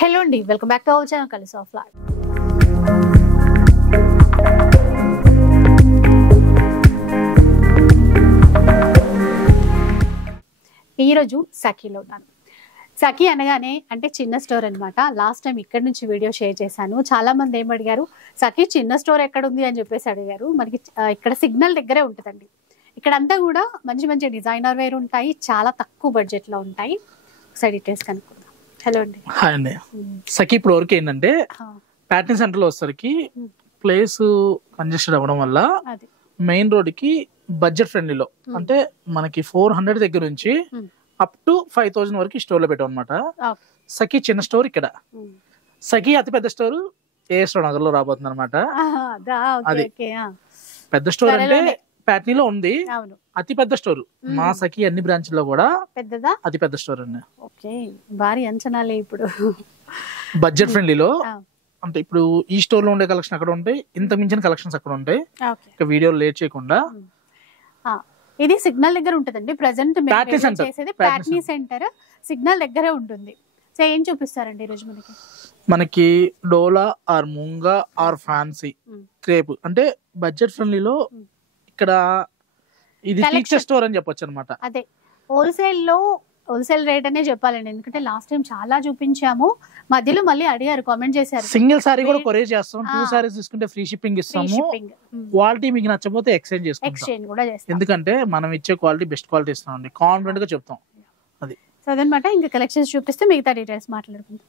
Hello అండి, welcome back to our channel కలిసి of live. ఈరోజు సఖీలో ఉన్నాను. సఖీ అనగానే అంటే చిన్న స్టోర్ అనమాట. లాస్ట్ టైం ఇక్కడ నుంచి వీడియో షేర్ చేశాను. చాలా మంది ఏం అడిగారు, సఖీ చిన్న స్టోర్ ఎక్కడ ఉంది అని చెప్పేసి అడిగారు. మనకి ఇక్కడ సిగ్నల్ దగ్గరే ఉంటుందండి. ఇక్కడంతా కూడా మంచి మంచి డిజైనర్ వేర్ ఉంటాయి, చాలా తక్కువ బడ్జెట్ లో ఉంటాయి. ఒకసారి డీటెయిల్స్ కనుక్కుందాం. హలో అండి. హాయ్ అండి. సఖీ ఇప్పుడు వరకు ఏంటంటే ప్యాటర్న్ సెంటర్ లో వచ్చేసరికి ప్లేస్ కంజెస్టెడ్ అవ్వడం వల్ల మెయిన్ రోడ్ కి బడ్జెట్ ఫ్రెండ్లీలో అంటే మనకి 400 దగ్గర నుంచి అప్ టు 5000 వరకు స్టోర్ లో పెట్టాం అనమాట. సఖీ చిన్న స్టోర్ ఇక్కడ, సఖీ అతి పెద్ద స్టోర్ ఏఎస్ నగర్ లో రాబోతుంది అనమాట. అది పెద్ద స్టోర్ అంటే ప్యాటర్న్ లో ఉంది, అతి పెద్ద స్టోర్. మా సఖీ అన్ని బ్రాంచ్ లో కూడా పెద్దదా అతి పెద్ద స్టోర్ అండి. భారీ అంచనాలే. ఇప్పుడు బడ్జెట్ ఫ్రెండ్లీలో అంటే ఇప్పుడు ఈ స్టోర్ లో ఉండే కలెక్షన్ అక్కడ ఉంటాయి, ఇంత మించిన కలెక్షన్స్ అక్కడ ఉంటాయి. ఇక వీడియో లేట్ చేయకుండా ఇది సిగ్నల్ దగ్గర ఉంటుందండి. ప్రెసెంట్ చేసేది ప్యాట్నీ సెంటర్ సిగ్నల్ దగ్గరే ఉంటుంది. సో ఏం చూపిస్తారండి ఈరోజు మనకి Dola or Munga or fancy crepe అంటే బడ్జెట్ ఫ్రెండ్లీలో ఇక్కడ ఇది టీచర్ స్టోర్ అని చెప్పొచ్చు అనమాట. అదే హోల్సేల్ రేట్ అనే చెప్పాలండి, ఎందుకంటే లాస్ట్ టైం చాలా చూపించాము. మధ్యలో మళ్ళీ అడిగారు, కామెంట్ చేశారు. సింగిల్ సారీ కూడా కొరియర్ చేస్తాం, 2 సారీస్ తీసుకుంటే ఫ్రీ షిప్పింగ్ ఇస్తాము. క్వాలిటీ మీకు నచ్చకపోతే ఎక్స్చేంజ్ చేసుకుంటాం, ఎందుకంటే మనం ఇచ్చే క్వాలిటీ బెస్ట్ క్వాలిటీ ఇస్తామండి, కాన్ఫిడెంట్ గా చెప్తాం. అది సో అదనమాట. ఇంకా కలెక్షన్స్ చూపిస్తే మిగతా డీటెయిల్స్ మాట్లాడుకుందాం.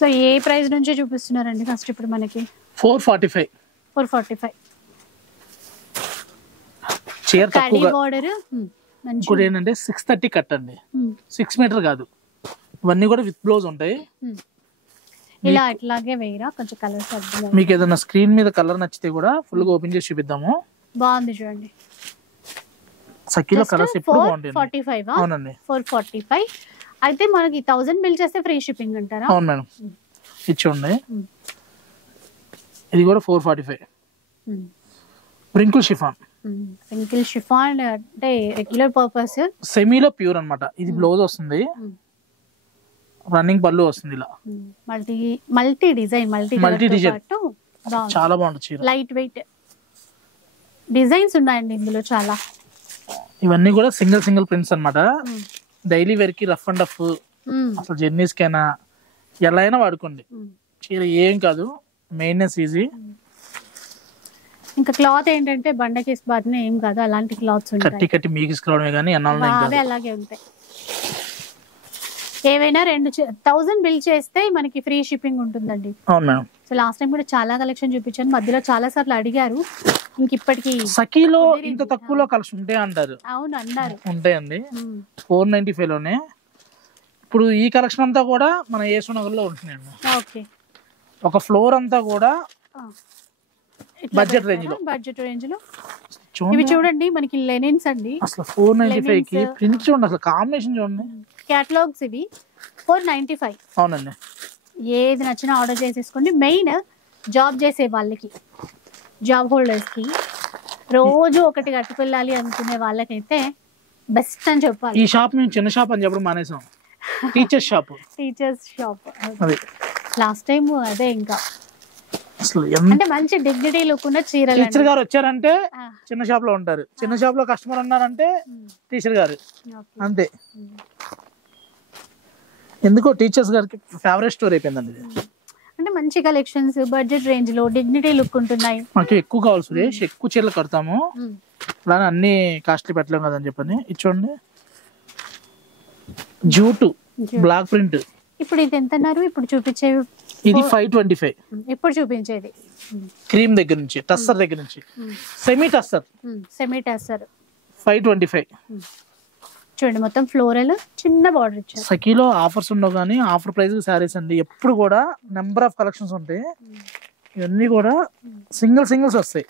సో ఏ ప్రైస్ నుంచి చూపిస్తున్నారండి ఫస్ట్? ఇప్పుడు మనకి 445 చీర తక్కువ. ఇంకోటి ఏంటంటే 630 కట్ అండి, 6 మీటర్ కాదు. ఇవన్నీ కూడా విత్ బ్లౌజ్ ఉంటాయి. ఇలా ఇట్లాగే వేయరా కొంచెం కలర్స్. మీకు ఏదైనా స్క్రీన్ మీద కలర్ నచ్చితే కూడా ఫుల్ గా ఓపెన్ చేసి చూపిద్దాము. బాగుంది చూడండి. సఖీలో కలర్స్ ఎప్పుడు బాగుంటాయి. 445 అవునండి, 445. అయితే మనకి 1000 బిల్ చేస్తే ఫ్రీ షిప్పింగ్ అంటారా? అవును మేడం. ఇచ్చుండే ఇది కూడా 445. రింకిల్ షిఫాన్ అంటే రెగ్యులర్ పర్పస్ సెమీలో ప్యూర్ అన్నమాట. ఇది బ్లౌజ్ వస్తుంది, రన్నింగ్ పళ్ళు వస్తుంది. ఇలా మల్టీ డిజైన్ చాలా బాగుంటుంది చీర. లైట్ వెయిట్ డిజైన్స్ ఉన్నాయండి ఇందులో చాలా. ఇవన్నీ కూడా సింగిల్ ప్రింట్స్ అన్నమాట. డైలీ వేర్ కి రఫ్ అండ్ టఫ్, అసలు జర్నీస్ కైనా ఎలా అయినా వాడుకోండి. చీర ఏం కాదు, మెయింటెనెన్స్ ఈజీ. ఇంకా క్లాత్ ఏంటంటే బండకేసి బాధనే ఏం కాదు, అలాంటి క్లాత్స్ ఉంటాయి. కట్టి మీకు ఇసుకోవడమే కానీ అదే అలాగే ఉంటాయి. ఏవైనా 2000 బిల్ చేస్తే మనకి ఫ్రీ షిప్పింగ్ ఉంటుందండి. అవును మేడం. సో లాస్ట్ టైం కూడా చాలా కలెక్షన్ చూపించాను, మధ్యలో చాలా సార్లు అడిగారు. ఇంక ఇప్పటికి సఖీలో ఇంత తక్కువలో కలెక్షన్ ఉంటాయి అంటారు. అవును అన్నారు. ఉంటాయండి 495 లోనే. ఇప్పుడు ఈ కలెక్షన్ అంతా కూడా మన ఏసు నగర్ లో ఉంటుందండి. ఓకే, ఒక ఫ్లోర్ అంతా కూడా బడ్జెట్ రేంజ్ లో. ఇవి చూడండి మనకి లెనిన్స్ అండి. అసలు 495 కి ప్రింట్ చూడండి, అసలు కాంబినేషన్ చూడండి. క్యాటలాగ్స్ ఇవి 495. అవునండి. ఏది నచ్చినా ఆర్డర్ చేసేసుకోండి. మెయిన్ జాబ్ చేసే వాళ్ళకి, జాబ్ హోల్డర్స్ కి, రోజు ఒకటి కట్టుకెళ్ళాలి అనుకునే వాళ్ళకైతే బెస్ట్ అని చెప్పాలి. ఈ షాప్ మేము చిన్న షాప్ అని చెప్పడం మానేసాం, టీచర్స్ షాప్. లాస్ట్ టైం అదే. ఇంకా అసలు అంటే మంచి డిగ్నిటీ లుక్ ఉన్న చీరలు. టీచర్ గారు వచ్చారంటే చిన్న షాప్ లో ఉంటారు, చిన్న షాప్ లో కస్టమర్ ఉన్నారంటే టీచర్ గారు, అంతే. ఎందుకో టీచర్స్ గారికి ఫేవరెట్ స్టోర్ అయిపోయిందండి. అంటే మంచి కలెక్షన్స్, బడ్జెట్ రేంజ్ లో డిగ్నిటీ లుక్ ఉంటున్నాయి. మాకు ఎక్కువ కావాలి సురేష్, ఎక్కువ చీరలు కడతాము, అలానే అన్ని కాస్ట్లీ పెట్టలేము కదని చెప్పని. ఇచ్చోండి జూటు బ్లాక్ ప్రింట్. ఇప్పుడు ఇది ఎంత అన్నారు? ఇప్పుడు చూపించేవి ఇది 525. ఇప్పుడు చూపించేది క్రీమ్ దగ్గర నుంచి, టస్సర్ దగ్గర నుంచి, సెమీ టస్సర్ 525. చూడండి మొత్తం ఫ్లోరల్ చిన్న బార్డర్ ఇచ్చారు. సఖీలో ఆఫర్స్ ఉండవు కానీ ఆఫర్ ప్రైస్ సారీస్ అండి. ఎప్పుడు కూడా నెంబర్ ఆఫ్ కలెక్షన్స్ ఉంటాయి. ఇవన్నీ కూడా సింగిల్స్ వస్తాయి.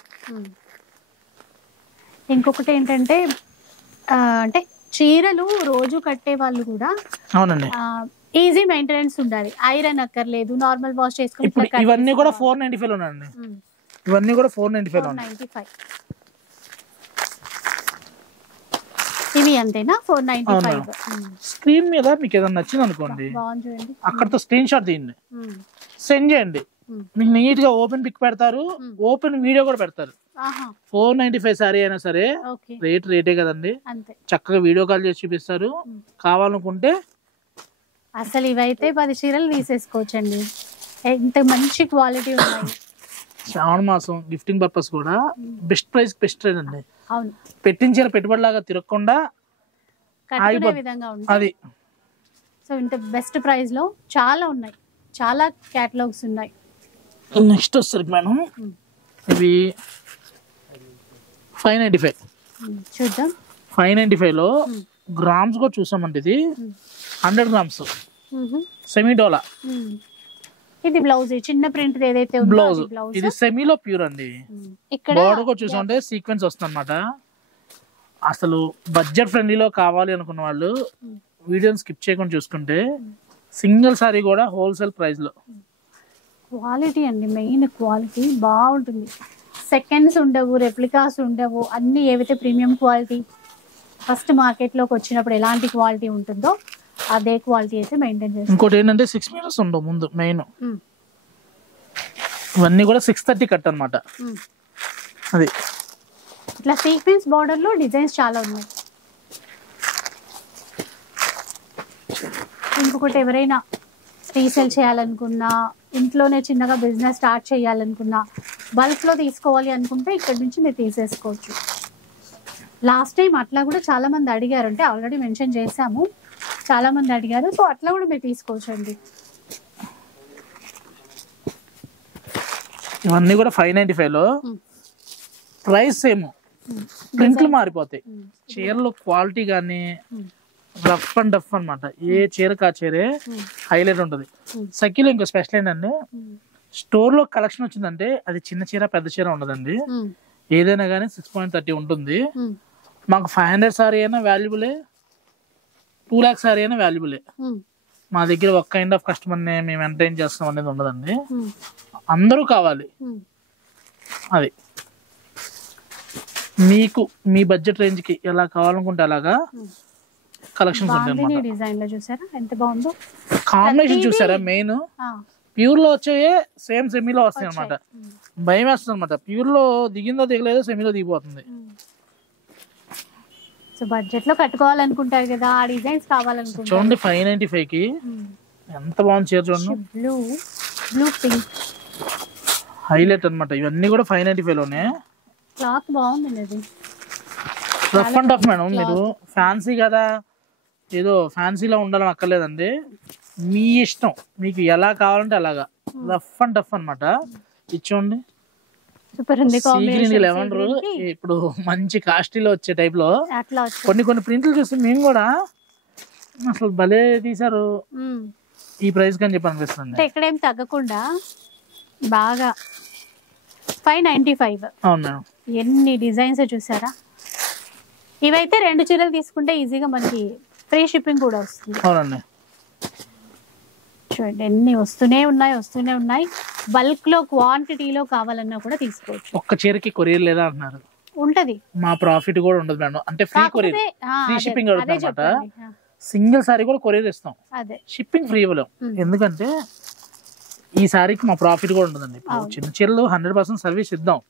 ఇంకొకటి ఏంటంటే అంటే చీరలు రోజు కట్టే వాళ్ళు కూడా, అవునండి, ఈజీ మెయింటెనెన్స్ ఉండాలి, ఐరన్ అక్కర్లేదు, నార్మల్ వాష్ చేసుకుని. ఇవన్నీ కూడా 495 లోనండి. ఇవన్నీ కూడా 495. ఇవి అంతేనా 495? స్క్రీన్ మీద మీకు ఏదైనా నచ్చింది అనుకోండి, బాగుంది చూడండి, అక్కడతో స్క్రీన్ షాట్ తీయండి, సెండ్ చేయండి, మీకు నీట్ గా ఓపెన్ పిక్ పెడతారు, ఓపెన్ వీడియో కూడా పెడతారు. 495 సారీ అయినా సరే రేటే కదండి, చక్కగా వీడియో కాల్ చేసి చూపిస్తారు. కావాలనుకుంటే అసలు ఇవైతే 10 చీరలు తీసేసుకోవచ్చండి, ఇంత మంచి క్వాలిటీ ఉన్నాయి. శ్రావణ మాసం గిఫ్టింగ్ పర్పస్ కూడా బెస్ట్ ప్రైస్ బెస్ట్ రేట్ అండి. పెట్టిన చీర పెట్టుబడిలాగా తిరగకుండా అది. సో ఇంత బెస్ట్ ప్రైస్ లో చాలా ఉన్నాయి, చాలా క్యాటలాగ్స్ ఉన్నాయి. నెక్స్ట్ వచ్చేసరికి మేడం ఇవి 595 చూద్దాం. 595 లో గ్రామ్స్ కూడా చూసామంటే ఇది 100 గ్రామ్స్ సెమీ డోలా. ఇది బ్లౌజ్, చిన్న ప్రింట్ ఏదైతే బ్లౌజ్, ఇది సెమీలో ప్యూర్ అండి. బోర్డర్ కూడా చూసామంటే సీక్వెన్స్ వస్తుంది అనమాట. అసలు బడ్జెట్ ఫ్రెండ్లీలో కావాలి అనుకున్న వాళ్ళు వీడియోని స్కిప్ చేయకుండా చూసుకుంటే సింగిల్ సారీ కూడా హోల్సేల్ ప్రైస్ లో. క్వాలిటీ అండి, మెయిన్ క్వాలిటీ బాగుంటుంది. సెకండ్స్ ఉండవు, రెప్లికాస్ ఉండవు, అన్ని ఏవైతే ప్రీమియం క్వాలిటీ ఫస్ట్ మార్కెట్ లోకి వచ్చినప్పుడు ఎలాంటి క్వాలిటీ ఉంటుందో అదే క్వాలిటీ అయితే మెయింటైన్ చేస్తాం. ఇంకోటి ఏంటంటే 6 మీటర్స్ ఉండవు ముందు మెయిన్, ఇవన్నీ కూడా 630 కట్ అనమాట. అది ఇట్లా సీక్వెన్స్ బార్డర్ లో డిజైన్స్ చాలా ఉన్నాయి. ఇంకొకటి ఎవరైనా రీసేల్ చేయాలనుకున్నా, ఇంట్లోనే చిన్నగా బిజినెస్ స్టార్ట్ చేయాలనుకున్నా, బల్క్ లో తీసుకోవాలి అనుకుంటే ఇక్కడ నుంచి మీరు తీసేసుకోవచ్చు. లాస్ట్ టైం అట్లా కూడా చాలా మంది అడిగారు, అంటే ఆల్రెడీ మెన్షన్ చేసాము, చాలా మంది అడిగారు, సో అట్లా కూడా మీరు తీసుకోవచ్చండి. ఇవన్నీ కూడా 595 లో ప్రైస్ సేమ్, ప్రింట్లు మారిపోతాయి. చీరలో క్వాలిటీ కానీ రఫ్ అండ్ డఫ్ అనమాట, ఏ చీరకు ఆ చీరే హైలైట్ ఉంటుంది. సఖీలో ఇంకో స్పెషల్ ఏంటంటే స్టోర్ లో కలెక్షన్ వచ్చిందంటే అది చిన్న చీర పెద్ద చీర ఉండదండి, ఏదైనా కానీ 6.30 ఉంటుంది. మాకు 500 సారీ అయినా వాల్యుబులే, 2 lakhs సారీ అయినా వాల్యుబులే. మా దగ్గర ఒక కైండ్ ఆఫ్ కస్టమర్ ని మేము ఎంటర్టైన్ చేస్తాం అనేది ఉండదండి, అందరూ కావాలి. అది మీకు మీ బడ్జెట్ రేంజ్ కి ఎలా కావాలనుకుంటే అలాగా కలెక్షన్స్ ఉంటాయి. డిజైన్ లో చూసారా ఎంత బాగుందో, కాంబినేషన్ చూసారా, మెయిన్ ప్యూర్ లో వచ్చాయే సేమ్ సెమీలో వస్తాయి అనమాట. భయం వేస్తుంది అనమాట, ప్యూర్ లో దిగిందో దిగలేదో సెమీలో దిగిపోతుంది. సో బడ్జెట్ లో కట్టుకోవాలనుకుంటారు కదా, ఆ డిజైన్స్ కావాలనుకుంటారు. చూడండి 595 కి ఎంత బాగుంది చీర చూడండి, బ్లూ పింక్ హైలైట్ అనమాట. ఇవన్నీ కూడా 595 లోనే. క్లాత్ బాగుంది, అది రఫ్ అండ్ టఫ్ మేడం. మీరు ఫ్యాన్సీ కదా, ఏదో ఫ్యాన్సీలో ఉండాలని అక్కర్లేదండి, మీ ఇష్టం, మీకు ఎలా కావాలంటే అలాగా. రఫ్ అండ్ టఫ్ అనమాట. ఇచ్చోండి లెవెండర్, ఇప్పుడు మంచి కాస్ట్లీలో వచ్చే టైప్ లో కొన్ని ప్రింట్లు చూసి మేము కూడా అసలు భలే తీసారు ఈ ప్రైస్ కని చెప్పి అనిపిస్తుంది. ఎక్కడేం తగ్గకుండా బాగా 595. అవును మేడం. ఎన్ని డిజైన్స్ చూసారా. ఇవైతే 2 చీరలు తీసుకుంటే ఈజీగా మనకి ఫ్రీ షిప్పింగ్ కూడా వస్తుంది. అవునండి. చూడండి ఎన్ని వస్తూనే ఉన్నాయి. బల్క్ లో క్వాంటిటీలో కావాలన్నా కూడా తీసుకోవచ్చు. ఒక్క చీరకి కొరియర్ లేదా అంటున్నారు, ఉంటది. మా ప్రాఫిట్ కూడా ఉండదు మేడం, అంటే ఫ్రీ కొరియర్, ఫ్రీ షిప్పింగ్ అన్నమాట. సింగిల్ సారీ కూడా కొరియర్ ఇస్తాం, షిప్పింగ్ ఫ్రీ ఇవ్వలేం. ఎందుకంటే ఈ సారీకి మా ప్రాఫిట్ కూడా ఉండదండి. చిన్న చీరలు 100% సర్వీస్ ఇద్దాం,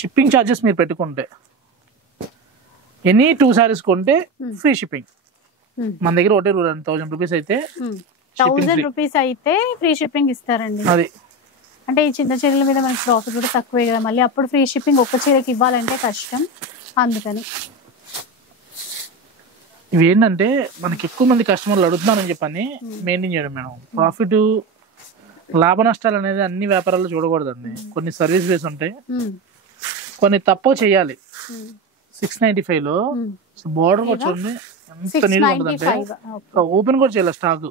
షిప్పింగ్ ఛార్జెస్ మీరు పెట్టుకుంటే ఎనీ 2 సారీస్ కొంటే ఫ్రీ షిప్పింగ్. మన దగ్గర ఒకటే 1000 రూపీస్ అయితే 1000 రూపీస్ అయితే ఫ్రీ షిప్పింగ్ ఇస్తారండి. అది అంటే ఈ చిన్న చీరల మీద మనకి ప్రాఫిట్ కూడా తక్కువే కదా, మళ్ళీ అప్పుడు ఫ్రీ షిప్పింగ్ ఒక్క చీరకి ఇవ్వాలంటే కష్టం. అందుకని ఇవి ఏంటంటే మనకి ఎక్కువ మంది కస్టమర్లు అడుగుతున్నారని చెప్పని మెయింటైన్ చేయడం మేడం. ప్రాఫిట్ లాభ నష్టాలు అనేది అన్ని వ్యాపారాల్లో చూడకూడదండి. కొన్ని సర్వీస్ బేస్ ఉంటాయి, కొన్ని తప్ప చేయాలి. 695 లో బోర్డర్ కూడా చూడండి ఎంత నీట్ ఉంటుందంటే, ఓపెన్ కూడా చేయాలి స్టాక్.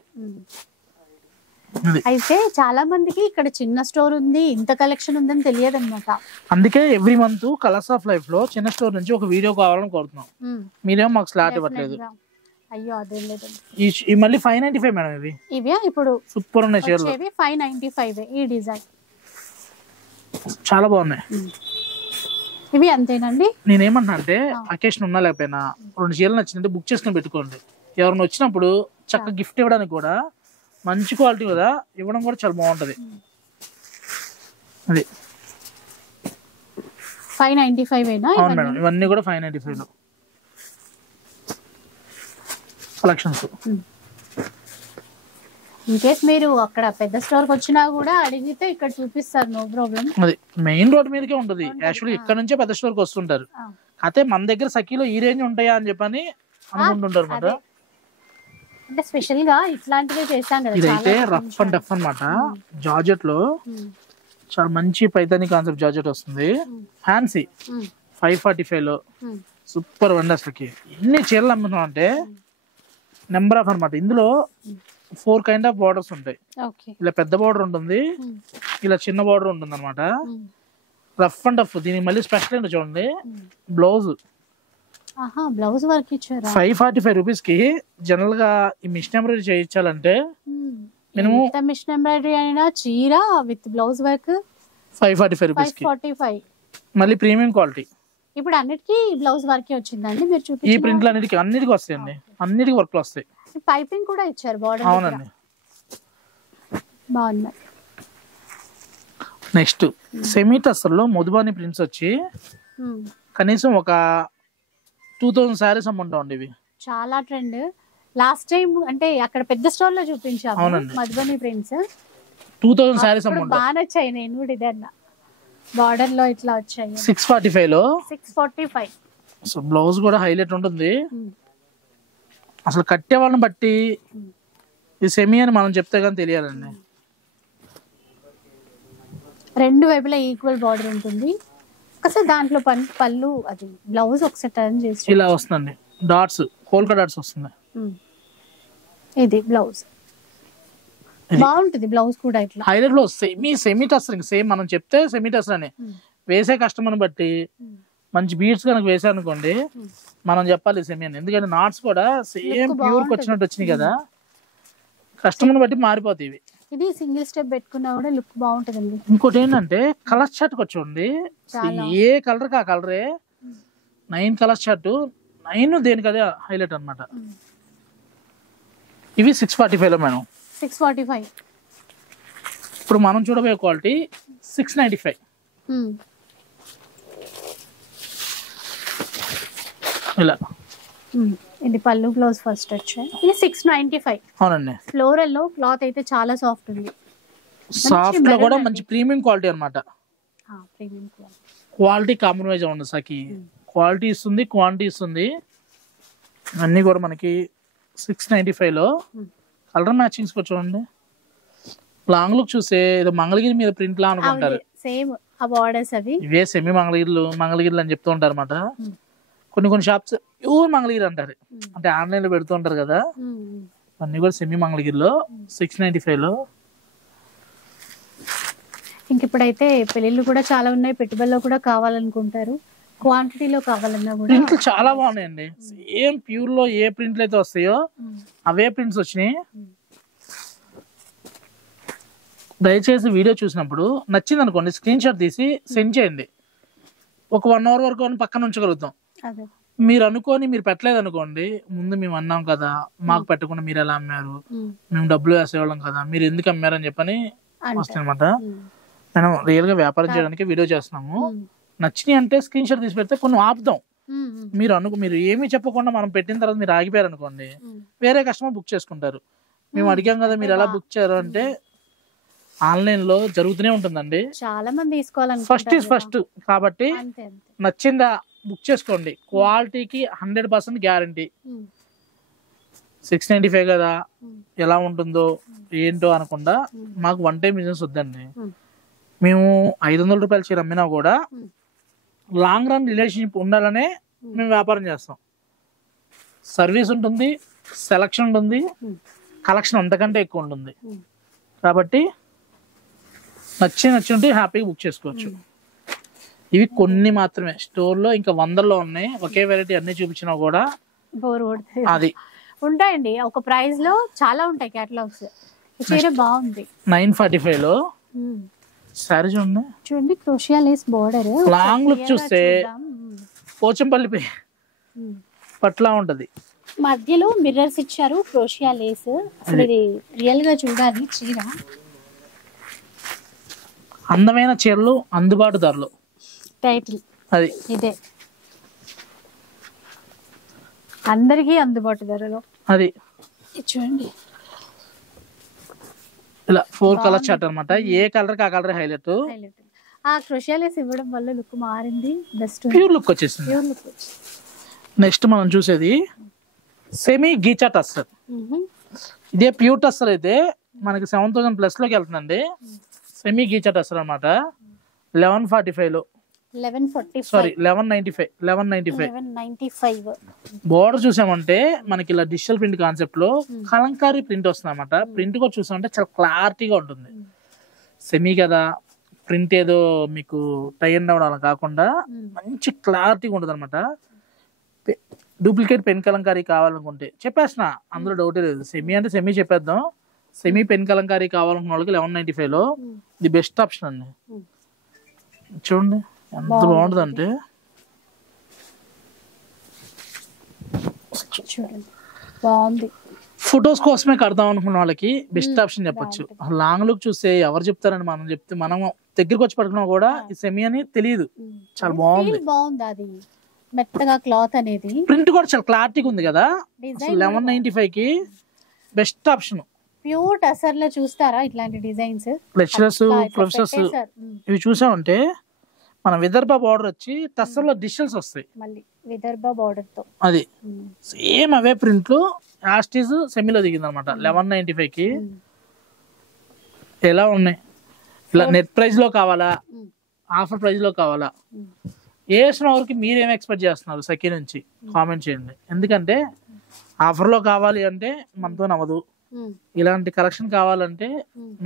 అయితే చాలా మందికి ఇక్కడ చిన్న స్టోర్ ఉంది, ఇంత కలెక్షన్ ఉందని తెలియదు అనమాట. అందుకే every month colours of life లో చిన్న స్టోర్ నుంచి ఒక వీడియో కావాలని కోరుతున్నాం. మీరేమో మాకు స్లాట్ ఇవ్వట్లేదు. అయ్యో అదేం లేదు. ఈ మళ్ళీ 595 మేడం. ఇవి ఇప్పుడు సూపర్ ఉన్నాయి చీరలు. 595 ఈ డిజైన్ చాలా బాగున్నాయి. ఇవి అంతేనండి. నేనేమన్నా అంటే అకేషన్ ఉన్నా లేకపోయినా 2 చీరలు నచ్చిందంటే బుక్ చేసుకుని పెట్టుకోండి. ఎవరైనా వచ్చినప్పుడు చక్కగా గిఫ్ట్ ఇవ్వడానికి కూడా మంచి క్వాలిటీ కదా ఇవ్వడం కూడా చాలా బాగుంటది. అది 595 ఏనా? అవును మేడం, ఇవన్నీ కూడా 595 లో కలెక్షన్స్. ఇన్ కేస్ మీరు అక్కడ పెద్ద స్టోర్ కి వచ్చినా కూడా అడిగితే ఇక్కడ చూపిస్తారు, నో ప్రాబ్లం. అది మెయిన్ రోడ్ మీదకే ఉంటది. యాక్చువల్లీ ఇక్కడ నుంచే పెద్ద స్టోర్ కి వస్తుంటారు. అయితే మన దగ్గర సఖీలో ఈ రేంజ్ ఉంటాయా అని చెప్పని అనుకుంటుంటారు అన్నమాట. అంటే స్పెషల్ గా ఇట్లాంటివి చేశాం కదా. ఇదైతే రఫ్ అండ్ టఫ్ అన్నమాట. జార్జెట్ లో చాలా మంచి పైతాని కాన్సెప్ట్ జార్జెట్ వస్తుంది. ఫ్యాన్సీ 545 లో సూపర్ వండి. అసలుకి ఎన్ని చీరలు అమ్ముతున్నాం అంటే నెంబర్ ఆఫ్ అనమాట. ఇందులో 4 కైండ్ ఆఫ్ బార్డర్స్ ఉంటాయి. ఇలా పెద్ద బార్డర్ ఉంటుంది, ఇలా చిన్న బార్డర్ ఉంటుంది అనమాట. Rough and tough. దీనికి మళ్ళీ స్పెషల్ ఏంటో చూడండి, బ్లౌజ్ బ్లౌజ్ వర్క్ ఇచ్చారు. 545 రూపీస్ కి జనరల్ గా ఈ మిషన్ ఎంబ్రాయిడరీ చేయించాలంటే మినిమం మిషన్ ఎంబ్రాయిడరీ అయినా చీర విత్ బ్లౌజ్ వర్క్ 545 రూపీస్ కి. 545 మళ్ళీ ప్రీమియం క్వాలిటీ. ఇప్పుడు అన్నిటికీ బ్లౌజ్ వర్క్ వచ్చిందండి. మీరు చూపి ఈ ప్రింట్లు అన్నిటికీ వస్తాయండి, అన్నిటికీ వర్క్లు వస్తాయి. పైపింగ్ కూడా ఇచ్చారు బార్డర్. అవునండి, బాగుంది. నెక్స్ట్ సెమీ టస్సర్ లో మధుబాని ప్రింట్స్ వచ్చి కనీసం ఒక 2000 శారీస్ అమ్ముంటామండి. ఇవి చాలా ట్రెండ్. లాస్ట్ టైం అంటే అక్కడ పెద్ద స్టోర్ లో చూపించాము మధుబని ప్రింట్స్. 2000 శారీస్ అమ్ముంటాం. బాగా నచ్చాయి. నేను కూడా ఇదన్నా బార్డర్ లో ఇట్లా వచ్చాయి. 645 లో 645. సో బ్లౌజ్ కూడా హైలైట్ ఉంటుంది. అసలు కట్టే వాళ్ళని బట్టి ఇది సెమీ అని మనం చెప్తే కానీ తెలియాలండి. రెండు వైపులా ఈక్వల్ బార్డర్ ఉంటుంది. ఒకసారి దాంట్లో పళ్ళు అది బ్లౌజ్ ఒకసారి టర్న్ చేసి ఇలా వస్తుంది. డాట్స్ కోల్కా డాట్స్ వస్తుంది. ఇది బ్లౌజ్ బాగుంటుంది. బ్లౌజ్ కూడా ఇట్లా హైలైట్ లో సెమీ టస్సర్. సేమ్ మనం చెప్తే సెమీ టస్సర్ అని వేసే కస్టమర్ బట్టి మంచి బీడ్స్ కనుక వేసారు అనుకోండి మనం చెప్పాలి సెమీ అని. ఎందుకంటే నాట్స్ కూడా సేమ్ ప్యూర్ వచ్చినట్టు వచ్చినాయి కదా, కస్టమర్ బట్టి మారిపోతాయి ఇవి. ఇది సింగిల్ స్టెప్ పెట్టుకున్నా కూడా లుక్ బాగుంటుందండి. ఇంకోటి ఏంటంటే కలర్ చార్ట్ వచ్చండి. ఏ కలర్ ఆ కలరే 9 కలర్ చార్ట్. 9 దేనికి అదే హైలైట్ అనమాట. ఇవి 645 లో మేడం. 645. ఇప్పుడు మనం చూడబోయే క్వాలిటీ 695. ఇలా ఇది పళ్ళు బ్లౌజ్ ఫస్ట్ వచ్చాయి. ఇది 695. అవునండి. ఫ్లోరల్ లో క్లాత్ అయితే చాలా సాఫ్ట్ ఉంది. సాఫ్ట్ లో కూడా మంచి ప్రీమియం క్వాలిటీ అనమాట. ప్రీమియం క్వాలిటీ కాంప్రమైజ్ ఉండదు. సాకి క్వాలిటీ ఇస్తుంది, క్వాంటిటీ ఇస్తుంది. అన్ని కూడా మనకి 695 లో కలర్ మ్యాచింగ్స్ చూడండి. లాంగ్ లుక్ చూసే ఏదో మంగళగిరి మీద ప్రింట్ లా అనుకుంటారు. సేమ్ ఆ బార్డర్స్ అవి ఇవే సెమీ మంగళగిరిలు అని చెప్తూ ఉంటారు అనమాట. కొన్ని షాప్స్ ప్యూర్ మంగళగిరి అంటారు, అంటే ఆన్లైన్ లో పెడుతూ ఉంటారు కదా. అన్ని కూడా సెమీ మంగళగిరిలో 695 లో. ఇంక ఇప్పుడైతే పెళ్లిళ్ళు కూడా చాలా ఉన్నాయి, పెట్టుబడిలో కూడా కావాలనుకుంటారు, క్వాంటిటీలో కావాలన్నా కూడా ప్రింట్లు చాలా బాగున్నాయండి. సేమ్ ప్యూర్ లో ఏ ప్రింట్లు అయితే వస్తాయో అవే ప్రింట్స్ వచ్చినాయి. దయచేసి వీడియో చూసినప్పుడు నచ్చింది అనుకోండి స్క్రీన్ షాట్ తీసి సెండ్ చేయండి. ఒక 1 అవర్ వరకు పక్కన ఉంచగలుగుతాం. మీరు అనుకోని మీరు పెట్టలేదు అనుకోండి, ముందు మేము అన్నాం కదా, మాకు పెట్టకుండా మీరు ఎలా అమ్మారు, మేము డబ్బులు వేసేవాళ్ళం కదా, మీరు ఎందుకు అమ్మారని చెప్పని వస్తాయి అనమాట. మనం రియల్ గా వ్యాపారం చేయడానికి వీడియో చేస్తున్నాము. నచ్చినాయి అంటే స్క్రీన్ షాట్ తీసి పెడితే కొన్ని ఆపుదాం. మీరు ఏమీ చెప్పకుండా మనం పెట్టిన తర్వాత మీరు ఆగిపోయారు అనుకోండి, వేరే కస్టమర్ బుక్ చేసుకుంటారు. మేము అడిగాం కదా మీరు ఎలా బుక్ చేయారు అంటే ఆన్లైన్ లో జరుగుతూనే ఉంటుందండి. చాలా మంది తీసుకోవాలని ఫస్ట్ కాబట్టి నచ్చిందా బుక్ చేసుకోండి. క్వాలిటీకి 100% గ్యారంటీ. 695 కదా ఎలా ఉంటుందో ఏంటో అనకుండా మాకు 1 టైం బిజినెస్ వద్దండి. మేము 500 రూపాయల చీర అమ్మినా కూడా లాంగ్ రన్ రిలేషన్షిప్ ఉండాలనే మేము వ్యాపారం చేస్తాం. సర్వీస్ ఉంటుంది, సెలక్షన్ ఉంటుంది, కలెక్షన్ అంతకంటే ఎక్కువ ఉంటుంది. కాబట్టి నచ్చింటే హ్యాపీగా బుక్ చేసుకోవచ్చు. ఇవి కొన్ని మాత్రమే స్టోర్ లో, ఇంకా 100లో ఉన్నాయి. ఒకే వెరైటీ అన్ని చూపించినా కూడా బోర్ అది ఉంటాయండి. ఒక ప్రైస్ లో చాలా ఉంటాయి కేటలాగ్స్. చీర బాగుంది. 945 లో సారీ చూడండి, చూడండి క్రోషియా లేస్ బార్డర్. లాంగ్ లుక్ చూస్తే పోచంపల్లి పట్లా ఉంటది. మధ్యలో మిర్రర్స్ ఇచ్చారు, క్రోషియా లేస్. అసలు ఇది రియల్ గా చూడాలి చీర. అందమైన చీరలు అందుబాటు ధరలు టైటిల్ అది ఇదే, అందరికీ అందుబాటు ధరలో. అది చూడండి ఇలా 4 కలర్ చార్ట్ అనమాట. ఏ కలర్ కి ఆ కలర్ హైలైట్. ఆ క్రోషియా లేస్ ఇవ్వడం వల్ల లుక్ మారింది, బెస్ట్ ప్యూర్ లుక్ వచ్చేసింది. ప్యూర్ లుక్ వచ్చింది. నెక్స్ట్ మనం చూసేది సెమీ గీచా టస్సర్. ఇదే ప్యూర్ టస్సర్ అయితే మనకి 7000 ప్లస్ లోకి వెళ్తుందండి. సెమీ గీచా టస్సర్ అనమాట. 1145 లో 1195 బోర్డర్ చూసామంటే మనకి ఇలా డిజిటల్ ప్రింట్ కాన్సెప్ట్ లో కలంకారీ ప్రింట్ వస్తుంది అనమాట. ప్రింట్ కూడా చూసామంటే చాలా క్లారిటీగా ఉంటుంది. సెమీ కదా, ప్రింట్ ఏదో మీకు టై అండ్ అవడం అలా కాకుండా మంచి క్లారిటీగా ఉంటుంది అనమాట. డూప్లికేట్ పెన్ కలంకారీ కావాలనుకుంటే చెప్పేసిన, అందులో డౌటే లేదు. సెమీ అంటే సెమీ చెప్పేద్దాం. సెమీ పెన్ కలంకారీ కావాలనుకున్న వాళ్ళకి 1195 లో ఇది బెస్ట్ ఆప్షన్ అండి. చూడండి ఎంత బాగుంటుంది అంటే, చూడండి బాగుంది. ఫొటోస్ కోసమే కడదాం అనుకున్న వాళ్ళకి బెస్ట్ ఆప్షన్ చెప్పొచ్చు. లాంగ్ లుక్ చూస్తే ఎవరు చెప్తారని మనం చెప్తే, మనం దగ్గరికి వచ్చి పడుకున్నా కూడా ఈ సెమీ అని తెలియదు. చాలా బాగుంది. అది మెత్తగా క్లాత్ అనేది, ప్రింట్ కూడా చాలా క్లారిటీగా ఉంది కదా. 1195 కి బెస్ట్ ఆప్షన్. ప్యూర్ టసర్ లో చూస్తారా ఇట్లాంటి డిజైన్స్. లెక్చరర్స్, ప్రొఫెసర్స్ ఇవి చూసామంటే మన విదర్భ బార్డర్ వచ్చి టసర్ లో డిజిటల్స్ వస్తాయి. మళ్ళీ విదర్భ బార్డర్ తో అది సేమ్ అవే ప్రింట్లు యాస్టీస్ సెమీలో దిగింది అనమాట. 1195 కి ఎలా ఉన్నాయి. ఇలా నెట్ ప్రైస్ లో కావాలా, ఆఫర్ ప్రైస్ లో కావాలా, వేసిన వరకు మీరేం ఎక్స్పెక్ట్ చేస్తున్నారు సఖీ నుంచి కామెంట్ చేయండి. ఎందుకంటే ఆఫర్ లో కావాలి అంటే మనతో నవ్వదు. ఇలాంటి కలెక్షన్ కావాలంటే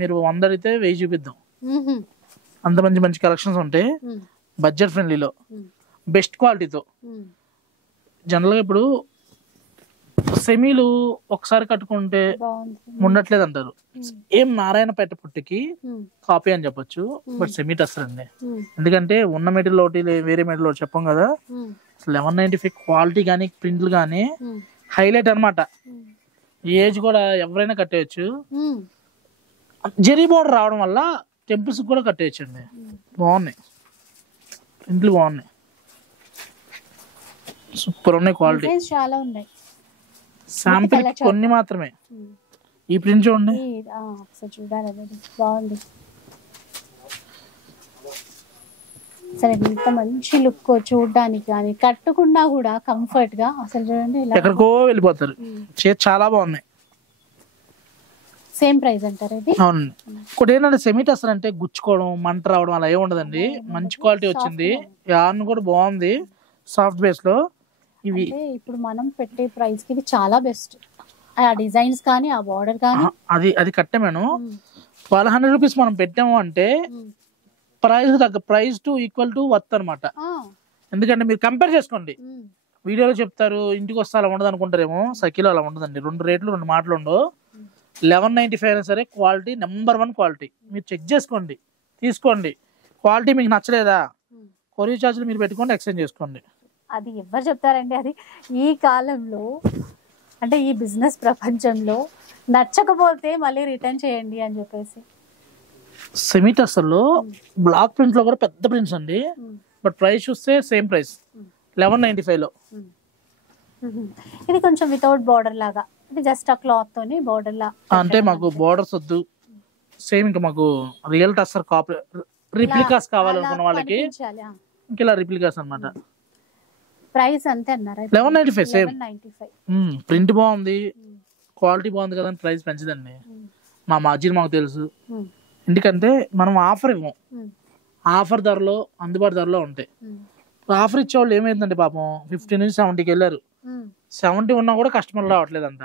మీరు 100 అడిగితే 1000 చూపిద్దాం. అంత మంచి మంచి కలెక్షన్స్ ఉంటాయి బడ్జెట్ ఫ్రెండ్లీలో, బెస్ట్ క్వాలిటీతో. జనరల్ గా ఇప్పుడు సెమీలు ఒకసారి కట్టుకుంటే ఉండట్లేదు అంటారు. ఏం నారాయణపేట పుట్టికి కాపీ అని చెప్పొచ్చు, బట్ సెమీ టస్సర్ అండి. ఎందుకంటే ఉన్న మెటీరియల్ ఒకటి వేరే మెటీరియల్ ఒకటి చెప్పం కదా. 1195 క్వాలిటీ కానీ ప్రింట్లు కానీ హైలైట్ అనమాట. ఏజ్ కూడా ఎవరైనా కట్టేయచ్చు. జెరీ బోర్డర్ రావడం వల్ల టెంపుల్స్ కూడా కట్టేయచ్చు అండి. బాగున్నాయి ప్రింట్లు, బాగున్నాయి, సూపర్ ఉన్నాయి. క్వాలిటీ చాలా ఉన్నాయి. శాంపిల్ కొన్ని మాత్రమే. ఈ ప్రింట్ చూడండి, బాగుంది. సరే ఇంత మంచి లుక్ చూడడానికి కానీ కట్టుకున్నా కూడా కంఫర్ట్ గా అసలు చూడండి ఎక్కడికో వెళ్ళిపోతారు. చాలా బాగున్నాయి. సేమ్ ప్రైస్ అంటారు ఇది. అవునండి. ఇంకోటి ఏంటంటే సెమీ టస్సర్ అంటే గుచ్చుకోవడం, మంట రావడం అలా ఏమి ఉండదండి. మంచి క్వాలిటీ వచ్చింది. యార్న్ కూడా బాగుంది సాఫ్ట్ బేస్ లో. ఇవి ఇప్పుడు మనం పెట్టే ప్రైస్ కి ఇది చాలా బెస్ట్. ఆ డిజైన్స్ కానీ ఆ బార్డర్ కానీ అది కట్టమేను 1200 రూపీస్ మనం పెట్టాము అంటే ప్రైస్ తగ్గ price to equal to worth అనమాట. ఎందుకంటే మీరు కంపేర్ చేసుకోండి. వీడియోలో చెప్తారు ఇంటికి వస్తే అలా ఉండదు అనుకుంటారేమో, సఖీలో అలా ఉండదండి. 2 రేట్లు 2 మాటలు ఉండవు. 1195 అయినా సరే క్వాలిటీ నెంబర్ 1 క్వాలిటీ. మీరు చెక్ చేసుకోండి, తీసుకోండి. క్వాలిటీ మీకు నచ్చలేదా కొరియర్ ఛార్జీలు మీరు పెట్టుకోండి, ఎక్స్చేంజ్ చేసుకోండి. అది ఎవరు చెప్తారండి. అది ఈ కాలంలో అంటే ఈ బిజినెస్ ప్రపంచంలో నచ్చకపోతే మళ్ళీ రిటర్న్ చేయండి అని చెప్పేసి. సెమీ టస్సర్లో బ్లాక్ ప్రింట్ లో కూడా పెద్ద ప్రింట్స్ అండి. బట్ ప్రైస్ చూస్తే సేమ్ ప్రైస్ 1195 లో. ఇది కొంచెం వితౌట్ బార్డర్ లాగా, అంటే జస్ట్ ఆ క్లాత్ తోని బార్డర్ లా. అంటే మాకు బార్డర్స్ వద్దు, సేమ్ ఇంకా మాకు రియల్ టస్సర్ కాపీ రిప్లికాస్ కావాలనుకున్న వాళ్ళకి ఇంకా ఇలా రిప్లికాస్ అన్నమాట. ప్రైస్ అంతే అన్నారా? 1195 సేమ్. ప్రింట్ బాగుంది, క్వాలిటీ బాగుంది కదా అని ప్రైస్ పెంచదండి. మా మార్జిన్ మాకు తెలుసు. ఎందుకంటే మనం ఆఫర్ ఇవ్వం, ఆఫర్ ధరలో అందుబాటు ధరలో ఉంటాయి. ఆఫర్ ఇచ్చేవాళ్ళు ఏమైందంటే పాపం 50 నుంచి 70కి వెళ్ళారు. 70 ఉన్నా కూడా కస్టమర్లు రావట్లేదంట.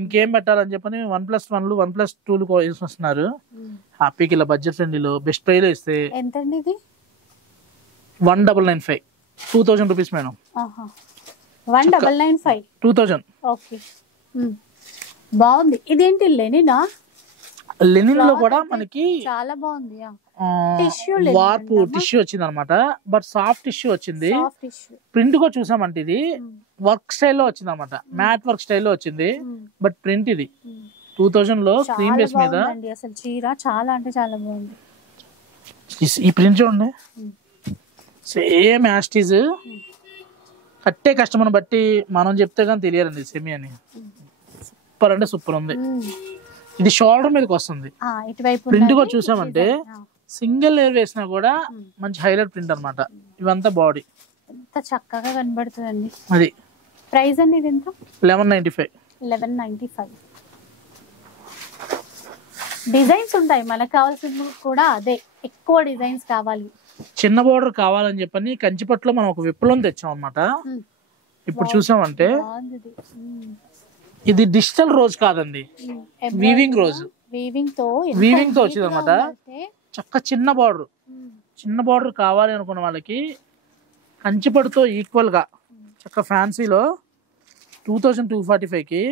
ఇంకేం పెట్టాలని చెప్పని 1+1 1+2 వస్తున్నారు. హ్యాపీకి ఇలా బడ్జెట్ ఫ్రెండ్లీలో బెస్ట్ ప్రైస్ లో ఇస్తే 1995 2000 రూపీస్ మేడం. 1995 2000. ఓకే, బాగుంది. ఇదేంటి లెనినా? లెనిన్ లో కూడా మనకి చాలా బాగుంది. వార్పు టిష్యూ వచ్చింది అనమాట. బట్ సాఫ్ట్ టిష్యూ వచ్చింది. ప్రింట్ కూడా చూసామంటే ఇది వర్క్ స్టైల్లో వచ్చింది అనమాట. మ్యాట్ వర్క్ స్టైల్లో వచ్చింది. బట్ ప్రింట్ ఇది 2000 లో క్రీమ్ బేస్ మీద. అసలు చీర చాలా అంటే చాలా బాగుంది. ఈ ప్రింట్ చూడండి, సేమ్ యాస్టీజ్. కట్టే కస్టమర్ బట్టి మనం చెప్తే కానీ తెలియాలండి సెమీ అని. సూపర్ అంటే సూపర్ ఉంది. ఇది షోల్డర్ మీదకి వస్తుంది. ప్రింట్ కూడా చూసామంటే సింగిల్ లేయర్ వేసినా కూడా మంచి హైలైట్ ప్రింట్ అనమాట. ఇవంతా బాడీ ఎంత చక్కగా కనబడుతుందండి. అది ప్రైస్ అండి ఇది ఎంత? 1195. 1195. డిజైన్స్ ఉంటాయి, మనకు కావాల్సింది కూడా అదే, ఎక్కువ డిజైన్స్ కావాలి. చిన్న బోర్డర్ కావాలని చెప్పని కంచిపట్టులో మనం ఒక విప్లవం తెచ్చాం అనమాట. ఇప్పుడు చూసామంటే ఇది డిజిటల్ రోజ్ కాదండి, వీవింగ్ రోజ్. వీవింగ్ తో వచ్చింది అనమాట. చక్క చిన్న బార్డర్ కావాలి అనుకున్న వాళ్ళకి కంచిపట్టుతో ఈక్వల్ గా చక్క ఫ్యాన్సీలో 2245 కి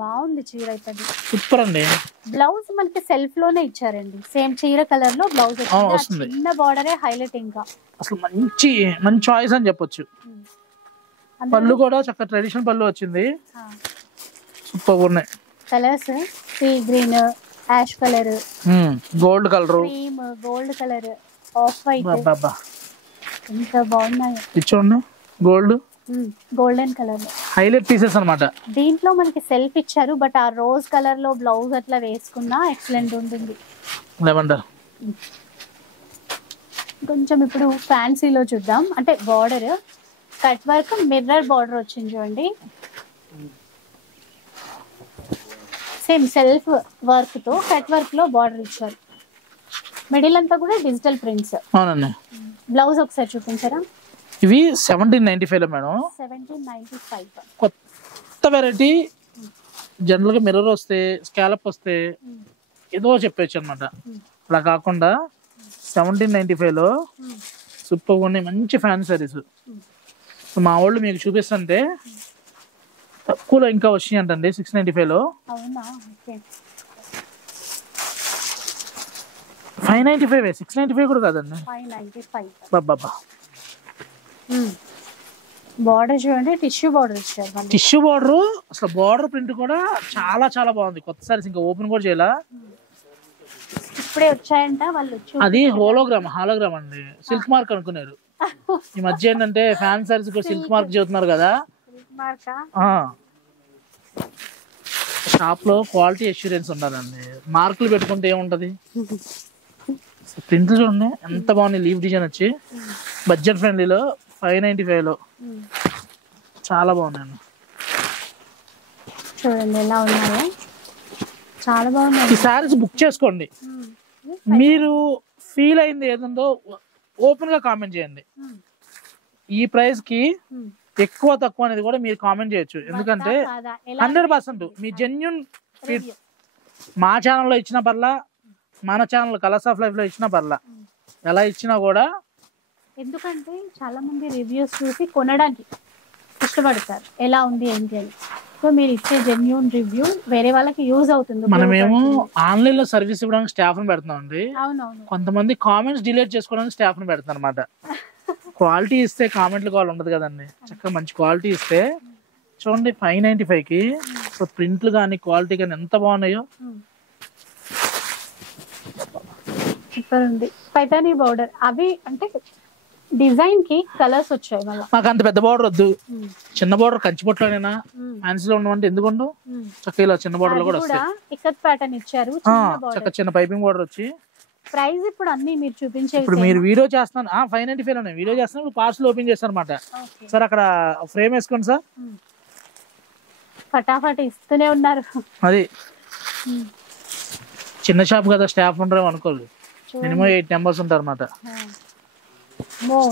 బాగుంది చీర. అయితే సూపర్ అండి. బ్లౌజ్ మనకి సెల్ఫ్ లోనే ఇచ్చారండి, సేమ్ చీర కలర్ లో బ్లౌజ్ వస్తుంది. చిన్న బార్డరే హైలైట్. ఇంకా అసలు మంచి చాయిస్ అని చెప్పొచ్చు. పళ్ళు కూడా చక్క ట్రెడిషనల్ పళ్ళు వచ్చింది. సూపర్ ఉన్నాయి colours. Sea green, ash colour, gold colour, cream gold colour, off white. ఎంత బాగున్నాయి. చూడండి గోల్డెన్ కలర్ హైలైట్ పీసెస్ అన్నమాట. దీంట్లో మనకి సెల్ఫ్ ఇచ్చారు, బట్ ఆ రోజ్ కలర్ లో బ్లౌజ్ అట్లా వేసుకున్నా ఎక్సలెంట్ ఉంటుంది. లెవెండర్. కొంచెం ఇప్పుడు ఫ్యాన్సీలో చూద్దాం. అంటే border cut work, mirror border వచ్చింది చూడండి. సేమ్ సెల్ఫ్ వర్క్ తో కట్ వర్క్ లో బార్డర్ ఇచ్చారు. మిడిల్ అంతా కూడా డిజిటల్ ప్రింట్స్. అవునండి. బ్లౌజ్ ఒకసారి చూపించారా? ఇవి 1795 లో మేడం. 1795. కొత్త వెరైటీ. జనరల్ గా మిర్రర్ వస్తే, స్కాలప్ వస్తే ఏదో చెప్పచ్చు అనమాట. అలా కాకుండా 1795 లో సూపర్ ఉన్నాయి, మంచి ఫ్యాన్సీ సారీస్. మా వాళ్ళు మీకు చూపిస్తుంటే తక్కువలో ఇంకా వచ్చినాయి అంటండి 695 లో. 595, 695 కూడా కాదండి. 595. బార్డర్ చూడండి, టిష్యూ బార్డర్ ఇచ్చారు. Tissue border. అసలు బార్డర్ ప్రింట్ కూడా చాలా చాలా బాగుంది. కొత్త సారీస్ ఇంకా ఓపెన్ కూడా చేయాల, ఇప్పుడే వచ్చాయంట వాళ్ళు. అది హాలోగ్రామ్ అండి. సిల్క్ మార్క్ అనుకున్నారు. ఈ మధ్య ఏంటంటే ఫ్యాన్ సారీస్ కూడా సిల్క్ మార్క్ చదువుతున్నారు కదా. షాప్ లో క్వాలిటీ అష్యూరెన్స్ ఉండాలండి. మార్కులు పెట్టుకుంటే ఏముంటది. ప్రింట్లు చూడండి ఎంత బాగుంది. లీవ్ డిజైన్ వచ్చి బడ్జెట్ ఫ్రెండ్లీలో 595 లో చాలా బాగున్నాయండి. చూడండి ఎలా ఉన్నాయో, చాలా బాగున్నాయి. ఈ సారీస్ బుక్ చేసుకోండి. మీరు ఫీల్ అయింది ఏదో ఓపెన్ గా కామెంట్ చేయండి. ఈ ప్రైస్ కి ఎక్కువ తక్కువ అనేది కూడా మీరు కామెంట్ చేయొచ్చు. ఎందుకంటే 100% మీ జెన్యున్ మా ఛానల్లో ఇచ్చిన పర్లా, మన ఛానల్ కలర్స్ ఆఫ్ లైఫ్ లో ఇచ్చిన పర్లా, ఎలా ఇచ్చినా కూడా. ఎందుకంటే చాలా మంది రివ్యూస్ చూసి కొనడానికి ఇష్టపడతారు, ఎలా ఉంది ఏంటి అని. సో మీరు ఇచ్చే జెన్యూన్ రివ్యూ వేరే వాళ్ళకి యూజ్ అవుతుంది. మనమేమో ఆన్లైన్ లో సర్వీస్ ఇవ్వడానికి స్టాఫ్ ని పెడుతున్నాం అండి. అవునవును. కొంతమంది కామెంట్స్ డిలీట్ చేసుకోవడానికి స్టాఫ్ ని పెడుతున్నారు అనమాట. క్వాలిటీ ఇస్తే కామెంట్లు కావాలి ఉండదు కదండి. చక్కగా మంచి క్వాలిటీ ఇస్తే చూడండి 595 కి. సో ప్రింట్లు కానీ క్వాలిటీ కానీ ఎంత బాగున్నాయో. సూపర్ ఉంది. పైతానీ బోర్డర్ అవి అంటే డిజైన్ కి కలర్స్ వచ్చాయి. మాకు అంత పెద్ద బార్డర్ వద్దు, చిన్న బార్డర్ కంచిపట్టులోనేనా ఫ్యాన్సీలో ఉండమంటే ఎందుకుండు. చక్కగా ఇలా చిన్న బార్డర్ లో కూడా వస్తాయి. ఇక్కత్ ప్యాటర్న్ ఇచ్చారు, చక్కగా చిన్న పైపింగ్ బార్డర్ వచ్చి. ప్రైస్ ఇప్పుడు అన్ని మీరు చూపించే, ఇప్పుడు మీరు వీడియో చేస్తున్నాను 595 లోనే వీడియో చేస్తున్నాను. ఇప్పుడు పార్సల్ ఓపెన్ చేస్తాను అనమాట. సార్ అక్కడ ఫ్రేమ్ వేసుకోండి సార్. ఫటాఫట్ ఇస్తూనే ఉన్నారు. అది చిన్న షాప్ కదా, స్టాఫ్ ఉండరు అనుకోలేదు. మినిమం 8 మెంబర్స్ ఉంటారు అనమాట.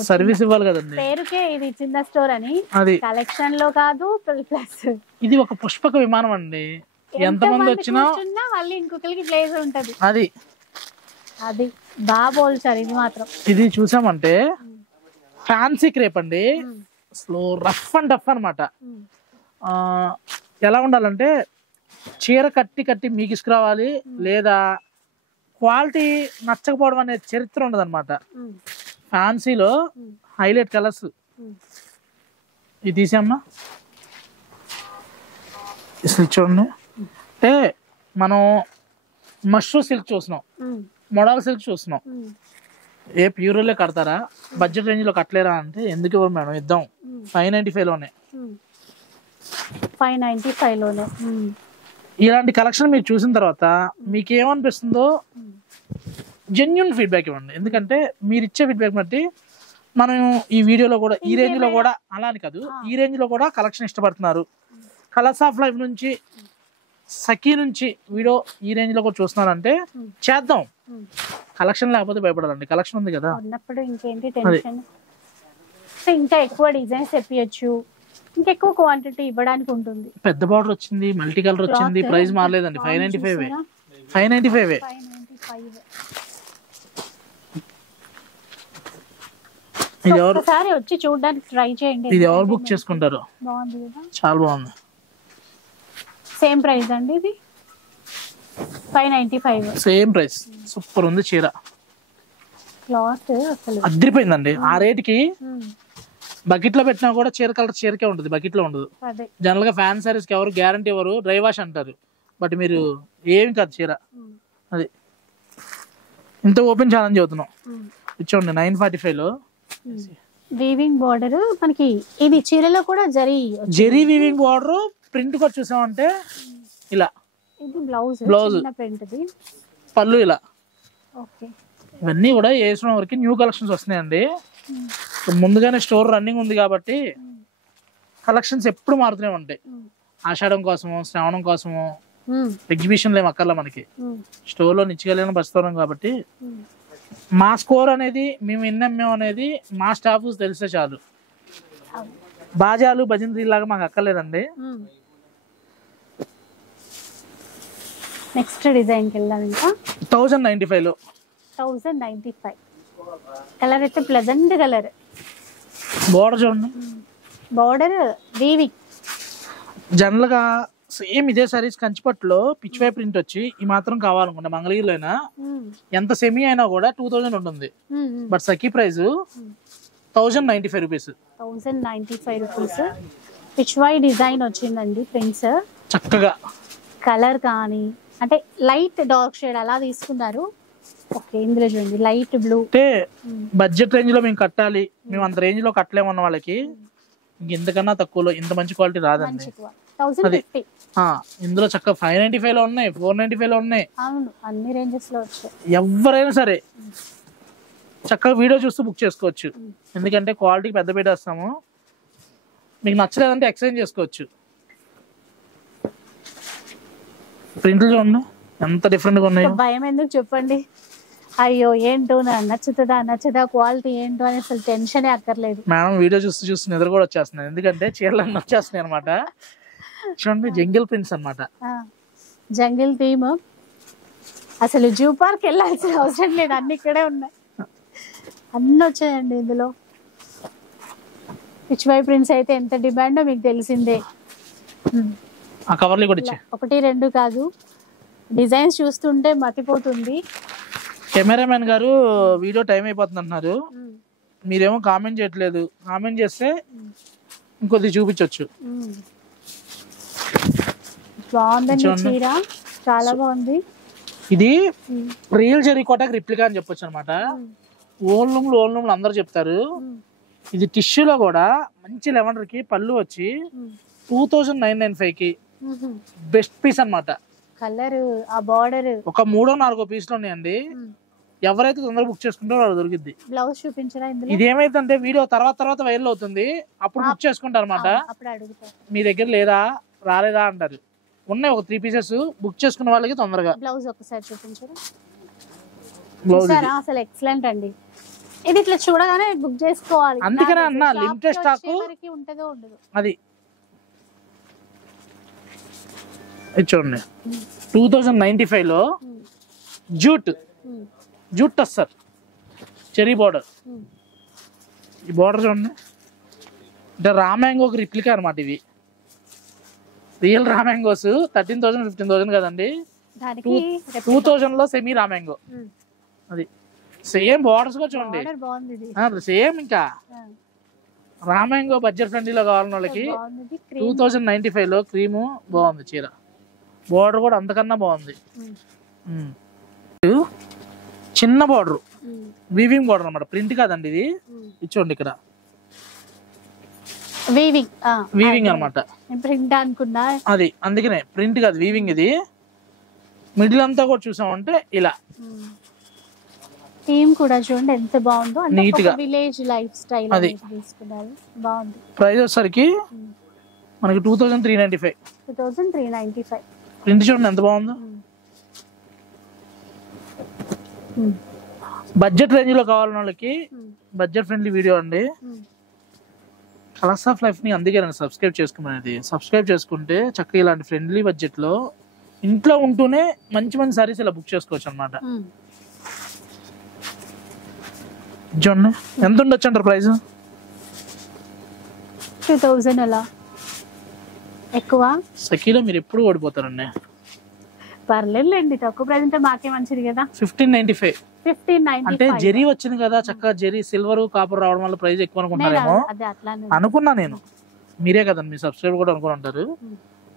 సర్వీస్ ఇవ్వాలి కదండి. పేరుకే ఇది చిన్న స్టోర్ అని, అది కలెక్షన్ లో కాదు. ప్లస్ ఇది ఒక పుష్పక విమానం అండి. ఎంత మంది వచ్చినా మళ్ళీ ఇంకొకరికి ప్లేస్ ఉంటది. అది అది బాగా పోల్చారు. ఇది మాత్రం ఇది చూసామంటే ఫ్యాన్సీ క్రేప్ అండి. స్లో రఫ్ అండ్ టఫ్ అనమాట. ఎలా ఉండాలంటే చీర కట్టి మీకు ఇసుకురావాలి, లేదా క్వాలిటీ నచ్చకపోవడం అనే చరిత్ర ఉండదు అనమాట. ఫ్యాన్సీలో హైలైట్ కలర్స్ ఇది తీసామ్మా. సిల్క్ చూడండి, అంటే మనం మష్రూమ్ సిల్క్ చూస్తున్నాం, మోడల్ సిల్క్ చూస్తున్నాం. ఏ ప్యూర్లే కడతారా, బడ్జెట్ రేంజ్ లో కట్టలేరా అంటే ఎందుకు ఇవ్వరు మేడం, ఇద్దాం. 595 లోనే, 595 లోనే. ఇలాంటి కలెక్షన్ మీరు చూసిన తర్వాత మీకు ఏమనిపిస్తుందో జెన్యున్ ఫీడ్బ్యాక్ ఇవ్వండి. ఎందుకంటే మీరు ఇచ్చే ఫీడ్బ్యాక్ బట్టి మనం ఈ వీడియోలో కూడా ఈ రేంజ్ లో కూడా, అలా అని కాదు, ఈ రేంజ్ లో కూడా కలెక్షన్ ఇష్టపడుతున్నారు. కలర్స్ ఆఫ్ లైఫ్ నుంచి, సఖీ నుంచి వీడియో ఈ రేంజ్ లో కూడా చూస్తున్నారంటే చేద్దాం. కలెక్షన్ లేకపోతే భయపడాలండి, కలెక్షన్ ఉంది కదా ఉన్నప్పుడు. ఇంకేంటి టెన్షన్, ఇంకా ఎక్కువ డిజైన్స్ తెప్పియచ్చు, ఇంకెక్కువ క్వాంటిటీ ఇవ్వడానికి ఉంటుంది. పెద్ద బార్డర్ వచ్చింది, మల్టీ కలర్ వచ్చింది, ప్రైస్ మారలేదండి. 595. 595 ఒకసారి వచ్చి చూడడానికి ట్రై చేయండి. ఇది ఎవరు బుక్ చేసుకుంటారు, బాగుంది కదా, చాలా బాగుంది. సేమ్ ప్రైస్ అండి ఇది, 595 సేమ్ ప్రైస్. సూపర్ ఉంది చీర, క్లాత్ అసలు అదిరిపోయిందండి. ఆ రేటుకి బకెట్ లో పెట్టినా కూడా చీర కలర్ చీరకే ఉంటుంది, బకెట్ లో ఉండదు. జనరల్ గా ఫ్యాన్ సారీస్ కి ఎవరు గ్యారంటీ ఎవరు, డ్రై వాష్ అంటారు. బట్ మీరు ఏమి కాదు చీర, అది ఇంత ఓపెన్ ఛాలెంజ్ అవుతున్నాం. ఇచ్చోండి 945 లో వీవింగ్ బార్డర్ మనకి. ఇది చీరలో కూడా జరీ వీవింగ్ బార్డర్ ప్రింట్ కూడా చూసామంటే ఇలా. ఇది బ్లౌజ్ ప్రింట్, పళ్ళు ఇలా. ఓకే, ఇవన్నీ కూడా వేసిన వరకు న్యూ కలెక్షన్స్ వస్తున్నాయండి. ముందుగానే స్టోర్ రన్నింగ్ ఉంది కాబట్టి కలెక్షన్స్ ఎప్పుడు మారుతూనే ఉంటాయి. ఆషాఢం కోసము, శ్రావణం కోసము ఎగ్జిబిషన్లు ఏమి అక్కర్లా మనకి. స్టోర్ లో నిచ్చిగలిగిన బస్తాం కాబట్టి మా స్కోర్ అనేది, మేము ఎన్నమ్మాం అనేది మా స్టాఫ్ తెలిస్తే చాలు. బాజాలు భజంత్రీ లాగా మాకు అక్కర్లేదండి. నెక్స్ట్ డిజైన్ కి వెళ్దాం. ఇంకా 1095 లో 1095 కలర్ అయితే ప్లెజెంట్ కలర్. బోర్డర్ చూడండి, బోర్డర్ వీవింగ్. జనరల్ గా సేమ్ ఇదే సారీస్ కంచిపట్టులో పిచ్వై ప్రింట్ వచ్చి ఈ మాత్రం కావాలనుకుంటా మంగళగిరిలో అయినా ఎంత సెమీ అయినా కూడా 2000 ఉంటుంది. But Sakhi price 1095 rupees. 1095 rupees. Pichwai design వచ్చిందండి ప్రింట్స్. చక్కగా కలర్ కానీ అంటే లైట్ డార్క్ షేడ్ అలా తీసుకున్నారు. ఓకే, ఇందులో చూడండి లైట్ బ్లూ. అంటే బడ్జెట్ రేంజ్ లో మేము కట్టాలి, మేము అంత రేంజ్ లో కట్టలేమన్న వాళ్ళకి ఇంతకన్నా తక్కువలో ఇంత మంచి క్వాలిటీ రాదండి. 1050. ఇందులో చక్కగా 595 లో ఉన్నాయి, 495 లో ఉన్నాయి. అవును, అన్ని రేంజెస్ లో వచ్చాయి. ఎవరైనా సరే చక్కగా వీడియో చూస్తూ బుక్ చేసుకోవచ్చు. ఎందుకంటే క్వాలిటీకి పెద్ద పీట వేస్తాము. మీకు నచ్చలేదంటే ఎక్స్చేంజ్ చేసుకోవచ్చు. ప్రింట్లు చూడండి ఎంత డిఫరెంట్ గా ఉన్నాయి. భయం ఎందుకు చెప్పండి, అయ్యో ఏంటో నచ్చుతుందా క్వాలిటీ ఏంటో అని అసలు టెన్షన్ అక్కర్లేదు. మేడం వీడియో చూస్తూ నిద్ర కూడా వచ్చేస్తున్నాయి, ఎందుకంటే చీరలు వచ్చేస్తున్నాయి అనమాట. చూడండి జంగిల్ ప్రింట్స్ అనమాట, జంగిల్ థీమ్. అసలు జూ పార్క్ వెళ్ళాల్సిన అవసరం లేదు, అన్ని ఇక్కడే ఉన్నాయి, అన్ని వచ్చాయండి ఇందులో. పిచ్వై ప్రింట్స్ అయితే ఎంత డిమాండో మీకు తెలిసిందే. ఆ కవర్లు కూడా ఇచ్చే 1 2 కాదు, డిజైన్స్ చూస్తుంటే మతిపోతుంది. కెమెరామెన్ గారు వీడియో టైం అయిపోతుంది అంటున్నారు, మీరేమో కామెంట్ చేయట్లేదు. కామెంట్ చేస్తే ఇంకొద్ది చూపించవచ్చు. బాగుందండి చీర, చాలా బాగుంది. ఇది రియల్ జరీ కోటకి రిప్లికా అని చెప్పొచ్చు అనమాట. ఓన్లూమ్లు అందరూ చెప్తారు. ఇది టిష్యూలో కూడా మంచి లెవెండర్ కి పళ్ళు వచ్చి 2995 కి బెస్ట్ పీస్ అనమాట. కలర్, ఆ బార్డర్ ఒక 3-4 పీసులు ఉన్నాయండి. ఎవరైతే తొందరగా బుక్ చేసుకుంటారో వాళ్ళు దొరికిద్ది. బ్లౌజ్ చూపించరా ఇందులో? ఇది ఏమైతుందంటే వీడియో తర్వాత వైరల్ అవుతుంది, అప్పుడు బుక్ చేసుకుంటారు అనమాట. మీ దగ్గర లేదా రాలేదా అంటారు. ఉన్నాయి ఒక 3 పీసెస్, బుక్ చేసుకున్న వాళ్ళకి తొందరగా. బ్లౌజ్ ఒకసారి చూపించరా. అసలు ఎక్సలెంట్ అండి. ఇది ఇట్లా చూడగానే బుక్ చేసుకోవాలి. అందుకనే అన్న లిమిటెడ్ స్టాక్ ఉంటుందో ఉండదు. అది చూడండి 2095 లో జూట్ టస్సర్ చెరీ బార్డర్. ఈ బార్డర్ చూడండి, అంటే రామ్యాంగోకి రిప్లికా అనమాట. ఇవి రియల్ రామ్యాంగోస్ 13,000 15,000 కదండి, దానికి 2000 లో సెమీ రామ్యాంగో, అది సేమ్ బార్డర్స్ కూడా చూడండి, border బాగుంది ఇది. సేమ్ ఇంకా రామ్యాంగో బడ్జెట్ ఫ్రెండ్లీలో కావాలని వాళ్ళకి బాగుంది. 2095 లో క్రీము బాగుంది చీర, బార్డర్ కూడా అంతకన్నా బాగుంది. చిన్న బార్డర్, వీవింగ్ బార్డర్ అన్నమాట, ప్రింట్ కాదండి ఇది. ఇచ్చోండి ఇక్కడ వీవింగ్ అనమాట, ప్రింట్ అనుకున్నా అది అందుకనే ప్రింట్ కాదు వీవింగ్. ఇది మిడిల్ అంతా కూడా చూసామంటే ఇలా థీమ్ కూడా చూడండి ఎంత బాగుందో, నీట్ గా విలేజ్ లైఫ్ స్టైల్ అది తీసుకున్నారు. బాగుంది. ప్రైస్ వచ్చేసరికి మనకి 2395. 2395. ప్రింట్ చూడండి ఎంత బాగుందో. బడ్జెట్ రేంజ్ లో కావాలన్న వాళ్ళకి బడ్జెట్ ఫ్రెండ్లీ వీడియో అండి. కలర్స్ ఆఫ్ లైఫ్ ని అందుకే నేను సబ్స్క్రైబ్ చేసుకున్నాను. సబ్స్క్రైబ్ చేసుకుంటే చక్కగా ఇలాంటి ఫ్రెండ్లీ బడ్జెట్ లో ఇంట్లో ఉంటూనే మంచి మంచి సారీస్ ఇలా బుక్ చేసుకోవచ్చు అనమాట. చూడండి ఎంత ఉండొచ్చు అంటారు ప్రైస్? 2000 అలా ఎక్కువ. సఖీలో మీరు ఎప్పుడు ఓడిపోతారండి. పర్లేదులేండి, తక్కువ ప్రైస్ అంటే మాకే మంచిది కదా. 1595. 1595 అంటే జెరీ వచ్చింది కదా, చక్కగా జెరీ సిల్వర్ కాపర్ రావడం వల్ల ప్రైస్ ఎక్కువ అనుకుంటారేమో అనుకున్నా నేను. మీరే కదండి మీ సబ్స్క్రైబర్ కూడా అనుకుని ఉంటారు.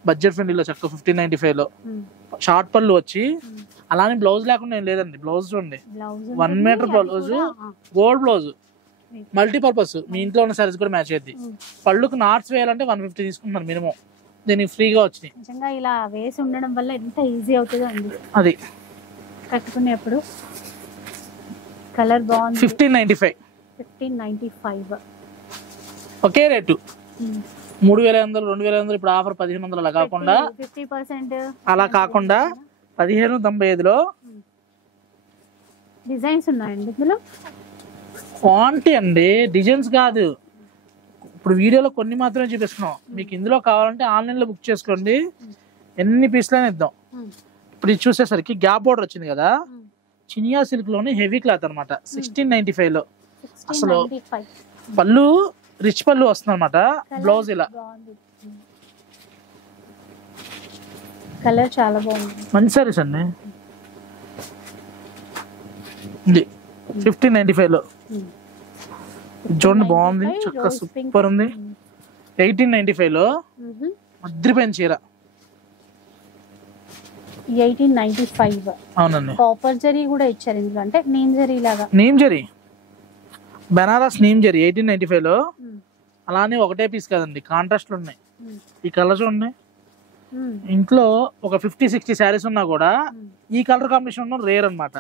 బడ్జెట్ ఫ్రెండ్లీలో చక్కగా 1595 లో షార్ట్ పళ్ళు వచ్చి, అలానే బ్లౌజ్ లేకుండా ఏం లేదండి. బ్లౌజ్ చూడండి 1 metre blouse, gold blouse, multipurpose, మీ ఇంట్లో ఉన్న సారీస్ కూడా మ్యాచ్ అయ్యింది. పళ్ళుకు నాట్స్ వేయాలంటే 150 తీసుకుంటున్నాను మినిమం, దీనికి ఫ్రీగా వచ్చినాయి. నిజంగా ఇలా వేసి ఉండడం వల్ల ఎంత ఈజీ అవుతుందో అండి అది కట్టుకునేప్పుడు. కలర్ బాగుంది. 1595 ఒకే రేటు. 3500, 2500, ఇప్పుడు ఆఫర్ 1500 అలా కాకుండా 50% అలా కాకుండా 1595లో డిజైన్స్ ఉన్నాయండి ఇందులో. క్వాంటిటీ అండి, డిజైన్స్ కాదు. ఇప్పుడు వీడియోలో కొన్ని మాత్రమే చూపిస్తున్నాం. మీకు ఇందులో కావాలంటే ఆన్లైన్ లో బుక్ చేసుకోండి, ఎన్ని పీస్లైనా ఇద్దాం. ఇప్పుడు ఇది చూసేసరికి గ్యాప్ బోర్డర్ వచ్చింది కదా, చినియా సిల్క్ లోని హెవీ క్లాత్ అనమాట. 1695 లో అసలు పళ్ళు రిచ్ పళ్ళు వస్తుంది అనమాట. బ్లౌజ్ ఇలా కలర్ చాలా బాగుంది, మంచి సారీస్ అండి. 1595 లో చూడండి బాగుంది, చక్కగా సూపర్ ఉంది. 1895 లో మద్రిపోయిన చీర. 1895 అవునండి. కాపర్ జరీ కూడా ఇచ్చారు ఇందులో, అంటే నీమ్ జరీ లాగా. నీమ్ జరీ, బనారస్ నీమ్ జరీ 1895 లో. అలానే ఒకటే పీస్ కదండి, కాంట్రాస్ట్లు ఉన్నాయి. ఈ కలర్ చూడండి, ఇంట్లో ఒక 50-60 శారీస్ ఉన్నా కూడా ఈ కలర్ కాంబినేషన్ ఉన్న రేర్ అనమాట.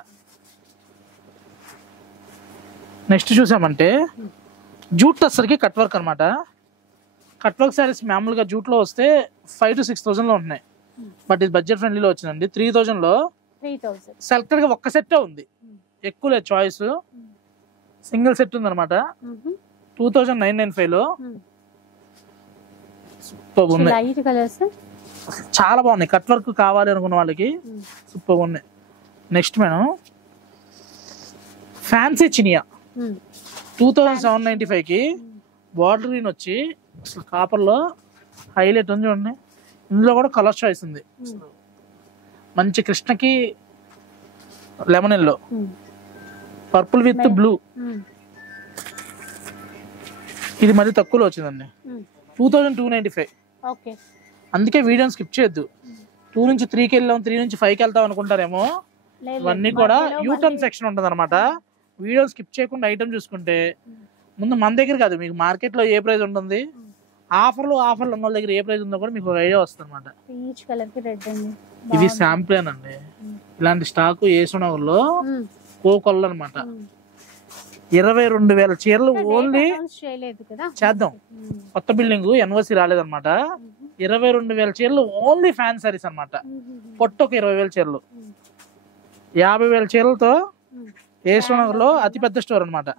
నెక్స్ట్ చూసామంటే జూట్ టస్సర్కి కట్ వర్క్ అనమాట. కట్ వర్క్ శారీస్ మామూలుగా జూట్ లో వస్తే 5,000 to 6,000 లో ఉంటున్నాయి. బట్ ఇది బడ్జెట్ ఫ్రెండ్లీలో వచ్చిందండి. 3,000 లో సెలెక్టెడ్ గా ఒక్క సెట్ ఉంది, ఎక్కువ లేదు చాయిస్. సింగిల్ సెట్ ఉంది అనమాట. 2995 లో సూపర్ ఉంది, చాలా బాగున్నాయి. కట్ వర్క్ కావాలి అనుకున్న వాళ్ళకి సూపర్ ఉన్నాయి. నెక్స్ట్ మేడం ఫ్యాన్సీ చినియా 2795 కి బార్డర్ గ్రీన్ వచ్చి అసలు కాపర్ లో హైలైట్ ఉంది చూడండి. ఇందులో కూడా కలర్ చాయిస్ ఉంది, మంచి కృష్ణకి lemon yellow, purple with blue. ఇది మరి తక్కువలో వచ్చిందండి. 2295. అందుకే వీడియోని స్కిప్ చేయొద్దు. 2 నుంచి 3కి వెళ్ళాం, 3 నుంచి 5కి వెళ్తాం అనుకుంటారేమో. ఇవన్నీ కూడా యూటర్న్ సెక్షన్ ఉంటుంది అనమాట. వీడియో స్కిప్ చేయకుండా ఐటమ్ చూసుకుంటే ముందు మన దగ్గర కాదు, మీకు మార్కెట్ లో ఏ ప్రైస్ ఉంటుంది, ఆఫర్లు ఉన్న వాళ్ళ దగ్గర ఏ ప్రైస్ ఉందో కూడా మీకు ఐడియా వస్తుంది అనమాట. ఇవి శాంప్లేన్ అండి. ఇలాంటి స్టాక్ ఏసునగర్లో కోకొల్ల అనమాట. 22,000 చీరలు ఓన్లీ చేద్దాం. కొత్త బిల్డింగ్ ఎన్ఓసి రాలేదన్నమాట. 22,000 చీరలు ఓన్లీ ఫ్యాన్ సారీస్ అనమాట. పొట్టు ఒక 20,000 చీరలు, 50,000 చీరలతో ఏసునగర్ లో అతిపెద్ద స్టోర్ అనమాట.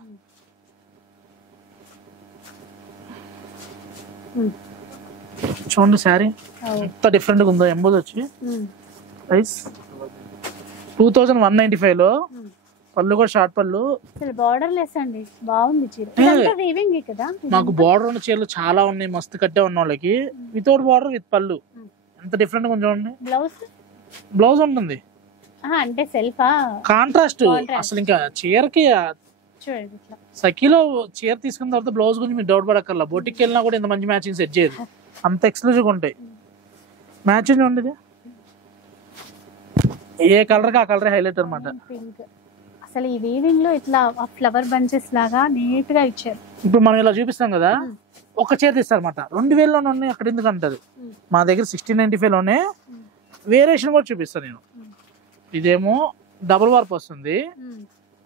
చూడండి శారీ ఎంత డిఫరెంట్ గా ఉందో. ఎంబోజ్ వచ్చి ప్రైస్ 2195 లో. పళ్ళు కూడా షార్ట్ పళ్ళు, బార్డర్ లెస్ అండి. బాగుంది చీర. మాకు బార్డర్ ఉన్న చీరలు చాలా ఉన్నాయి, మస్తు కట్టే ఉన్న వాళ్ళకి. వితౌట్ బార్డర్ విత్ పళ్ళు ఎంత డిఫరెంట్ గా చూడండి. బ్లౌజ్ ఉంటుంది అంటే సెల్ఫా కాంట్రాస్ట్. అసలు ఇంకా చీరకి చూడండి ఇట్లా సఖీలో చీర తీసుకున్న తర్వాత బ్లౌజ్ గురించి మీరు డౌట్ పడక్కర్లా. బొటికి వెళ్ళినా కూడా ఇంత మంచి మ్యాచింగ్ సెట్ చేయదు, అంత ఎక్స్క్లూజివ్గా ఉంటాయి. మ్యాచింగ్ ఉండదు, ఏ కలర్ కి ఆ కలర్ హైలైట్ అనమాట. పింక్ అసలు ఈ వీవింగ్ లో ఇట్లా ఫ్లవర్ బంచెస్ లాగా నీట్ గా ఇచ్చారు. ఇప్పుడు మనం ఇలా చూపిస్తాం కదా, ఒక చీర తీస్తారనమాట 2000లోనే ఉన్నాయి అక్కడ ఎందుకు అంటారు. మా దగ్గర 1695 లోనే వేరియేషన్ కూడా చూపిస్తాను నేను. ఇదేమో డబుల్ వార్ప్ వస్తుంది,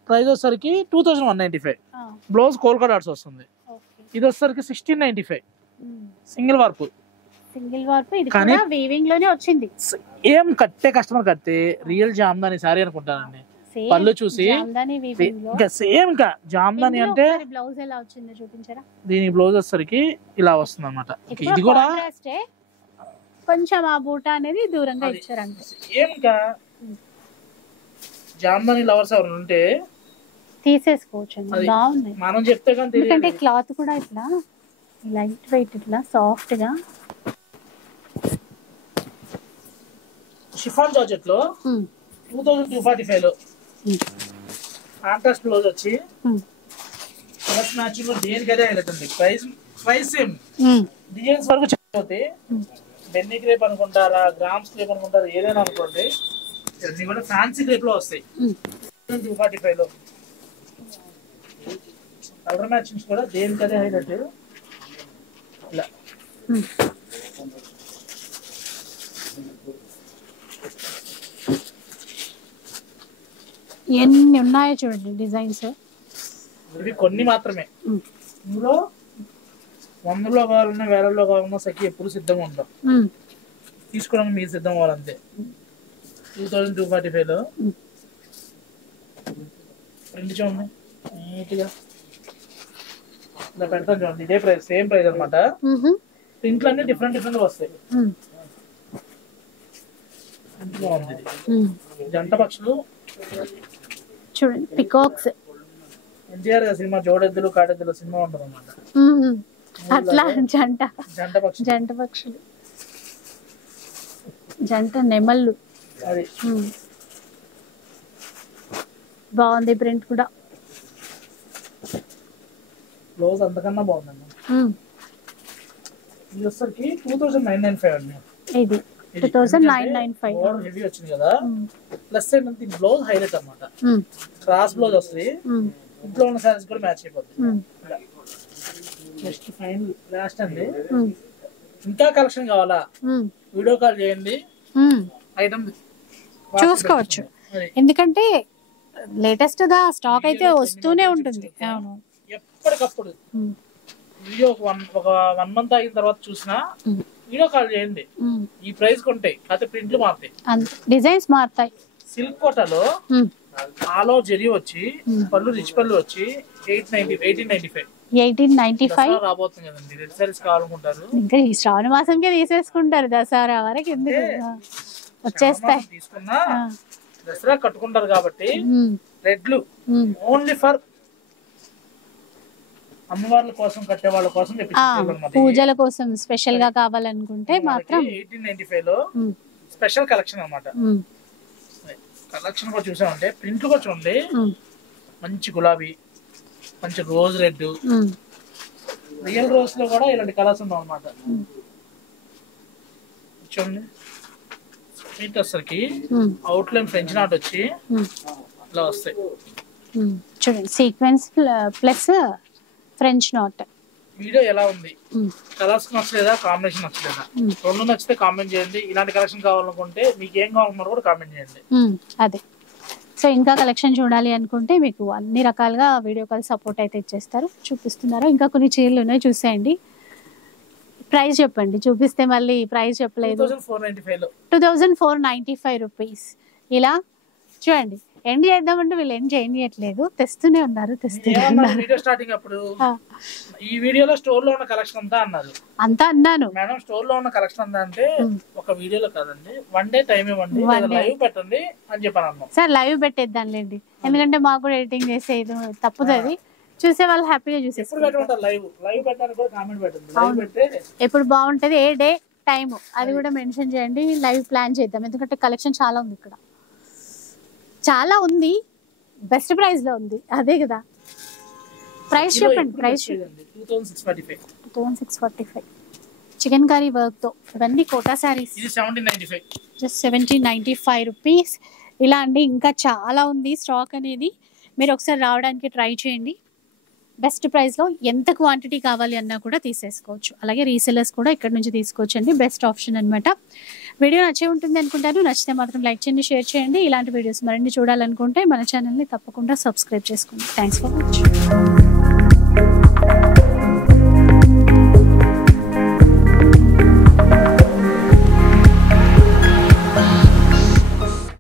ప్రైస్ వచ్చేసరికి 2195. బ్లౌజ్ కోల్కా డాట్స్ వస్తుంది. ఇది వచ్చేసరికి 1695 సింగిల్ వార్ప్. కానీ వీవింగ్ లోనే వచ్చింది. ఏం కట్టే కస్టమర్ కట్టే రియల్ జామ్దాని సారీ అనుకుంటానండి. పళ్ళు చూసి ఇంకా సేమ్ ఇంకా జామ్దాని అంటే బ్లౌజ్ ఎలా వచ్చిందో చూపించారా. దీని బ్లౌజ్ వచ్చేసరికి ఇలా వస్తుంది అనమాట. ఇది కూడా కొంచెం ఆ బూట అనేది దూరంగా ఇచ్చారంటే సేమ్ ఇంకా జామ్దాని లవర్స్ ఎవరు ఉంటే తీసేసుకోవచ్చు. బాగున్నాయి మనం చెప్తే కానీ, ఎందుకంటే క్లాత్ కూడా ఇట్లా లైట్ వెయిట్ ఇట్లా సాఫ్ట్ గా. షిఫాన్ జార్జెట్ లో 2245 లో కాంట్రాస్ట్ బ్లౌజ్ వచ్చి కలర్స్ మ్యాచింగ్ లో దేనికైతే హైలైట్ ఉంది. ప్రైస్ సేమ్, డిజైన్స్ వరకు చెప్పిపోతే బెన్నీ క్రేప్ అనుకుంటారా, గ్రామ్స్ క్రేప్ అనుకుంటారా, ఏదైనా అనుకోండి ఇవన్నీ కూడా ఫ్యాన్సీ క్రేప్ లో వస్తాయి. 245 లో కలర్ మ్యాచింగ్స్ కూడా దేనికైతే హైలైట్. ఇలా ఎన్ని ఉన్నాయో చూడండి డిజైన్స్. ఇవి కొన్ని మాత్రమే. ఇందులో 100లో కావాలన్నా 1000లో కావాలన్నా సఖి ఎప్పుడు సిద్ధంగా ఉంటాం. తీసుకోవడానికి మీరు సిద్ధం అవ్వాలంతే. 2245 లో ప్రింట్ చూడండి నీట్గా ఇలా పెడతాను చూడండి. ఇదే ప్రైస్, సేమ్ ప్రైస్ అనమాట. ప్రింట్లు అన్ని డిఫరెంట్ డిఫరెంట్ వస్తాయి. బాగుంది. జంట పక్షులు చూడండి, పికాక్స్. ఎన్టీఆర్ సినిమా జోడెద్దులు కాడెద్దులు సినిమా ఉంటుంది అనమాట. అట్లా జంట పక్షులు, జంట పక్షులు, జంట నెమళ్ళు. అది బాగుంది ప్రింట్ కూడా. బ్లౌజ్ అంతకన్నా బాగుందండి. ఇది వచ్చరికి 2995 అండి. ఇది 2995 హెవీ వచ్చింది కదా. ప్లస్ ఏంటంటే బ్లౌజ్ హైలైట్ అనమాట. క్రాస్ బ్లౌజ్ వస్తుంది. ఇంట్లో ఉన్న సారీస్ కూడా మ్యాచ్ అయిపోతుంది. నెక్స్ట్ ఫైనల్ లాస్ట్ అండి. ఇంకా కలెక్షన్ కావాలా వీడియో కాల్ చేయండి, ఐటమ్ చూసుకోవచ్చు. ఎందుకంటే లేటెస్ట్ గా స్టాక్ అయితే వస్తూనే ఉంటుంది. ఎప్పటికప్పుడు వీడియో ఒక 1 మంత్ అయిన తర్వాత చూసినా వీడియో కాల్ చేయండి. ఈ ప్రైస్ కొంటాయి, అయితే ప్రింట్లు మారుతాయి, డిజైన్స్ మారుతాయి. సిల్క్ కోటలో ఆల్ ఓవర్ జరీ వచ్చి పళ్ళు రిచ్ పళ్ళు వచ్చి 1895 రాబోతుంది కదండి. రెడ్ సారీస్ కావాలనుకుంటారు ఇంకా ఈ శ్రావణ మాసంకే తీసేసుకుంటారు. దసరా వరకు ఎందుకు వచ్చేస్తాయి. తీసుకున్నా దసరా కట్టుకుంటారు కాబట్టి రెడ్లు ఓన్లీ ఫర్ అమ్మవార్ల కోసం కట్టే వాళ్ళ కోసం పూజల కోసం స్పెషల్ గా కావాలనుకుంటే మాత్రం 1895 లో స్పెషల్ కలెక్షన్ అన్నమాట. కలెక్షన్ కూడా చూసామంటే ప్రింట్లు కూడా చూడండి, మంచి గులాబీ, మంచి రోజ్ రెడ్, రియల్ రోజ్ లో కూడా ఇలాంటి కలర్స్ ఉన్నావు అనమాట. చూడండి ప్రింట్ వచ్చరికి అవుట్ లైన్ ఫ్రెంచ్ నాట్ వచ్చి ఇలా వస్తాయి. చూడండి sequence plus French knot. Video ఎలా ఉంది, కలర్స్ నచ్చలేదా, కాంబినేషన్ నచ్చలేదా, రెండు నచ్చితే కామెంట్ చేయండి. ఇలాంటి కలెక్షన్ కావాలనుకుంటే మీకు ఏం కావాలన్నా కూడా కామెంట్ చేయండి. అదే. సో ఇంకా కలెక్షన్ చూడాలి అనుకుంటే మీకు అన్ని రకాలుగా వీడియో కాల్ సపోర్ట్ అయితే ఇచ్చేస్తారు. చూపిస్తున్నారు, ఇంకా కొన్ని చీరలు ఉన్నాయి చూసేయండి. ప్రైస్ చెప్పండి, చూపిస్తే మళ్ళీ ప్రైస్ చెప్పలేదు. 2495 రూపీస్. ఇలా చూడండి, ఎండ్ చేద్దామంటే వీళ్ళు ఎండ్ చేయట్లేదు, తెస్తూనే ఉన్నారు. వీడియో స్టార్టింగ్ అప్పుడు ఈ వీడియోలో స్టోర్ లో ఉన్న కలెక్షన్ అంతా అన్నారు. అంతా అన్నాను మేడం, స్టోర్ లో ఉన్న కలెక్షన్ అంతా అంటే ఒక వీడియోలో కాదండి, 1 డే టైం ఇవ్వండి, లైవ్ పెట్టండి అని చెప్పాను అన్నాం. సార్ లైవ్ పెట్టేద్దాంలేండి, ఎందుకంటే మాకు కూడా ఎడిటింగ్ చేసేది తప్పుతుంది. చూసే వాళ్ళు హ్యాపీగా చూసేస్తారు. లైవ్ పెట్టడానికి కూడా కామెంట్ పెట్టండి. లైవ్ పెడితే ఎప్పుడు బాగుంటది, ఏ డే టైము అది కూడా మెన్షన్ చేయండి, లైవ్ ప్లాన్ చేద్దాం. ఎందుకంటే కలెక్షన్ చాలా ఉంది ఇక్కడ, చాలా ఉంది, బెస్ట్ ప్రైస్ లో ఉంది. అదే కదా, ప్రైస్ చెప్పండి. ప్రైస్ 2645 చికెన్ కర్రీ వర్క్ తో. ఇవన్నీ కోటా శారీస్, జస్ట్ 1795 రూపీస్. ఇలా అండి, ఇంకా చాలా ఉంది స్టాక్ అనేది. మీరు ఒకసారి రావడానికి ట్రై చేయండి. బెస్ట్ ప్రైస్లో ఎంత క్వాంటిటీ కావాలి అన్నా కూడా తీసేసుకోవచ్చు. అలాగే రీసెలర్స్ కూడా ఇక్కడ నుంచి తీసుకోవచ్చు అండి. బెస్ట్ ఆప్షన్ అనమాట. వీడియో నచ్చే ఉంటుంది అనుకుంటాను. నచ్చితే మాత్రం లైక్ చేయండి, షేర్ చేయండి. ఇలాంటి వీడియోస్ మరిన్ని చూడాలనుకుంటే మన ఛానల్ని తప్పకుండా సబ్స్క్రైబ్ చేసుకోండి. Thanks for watching.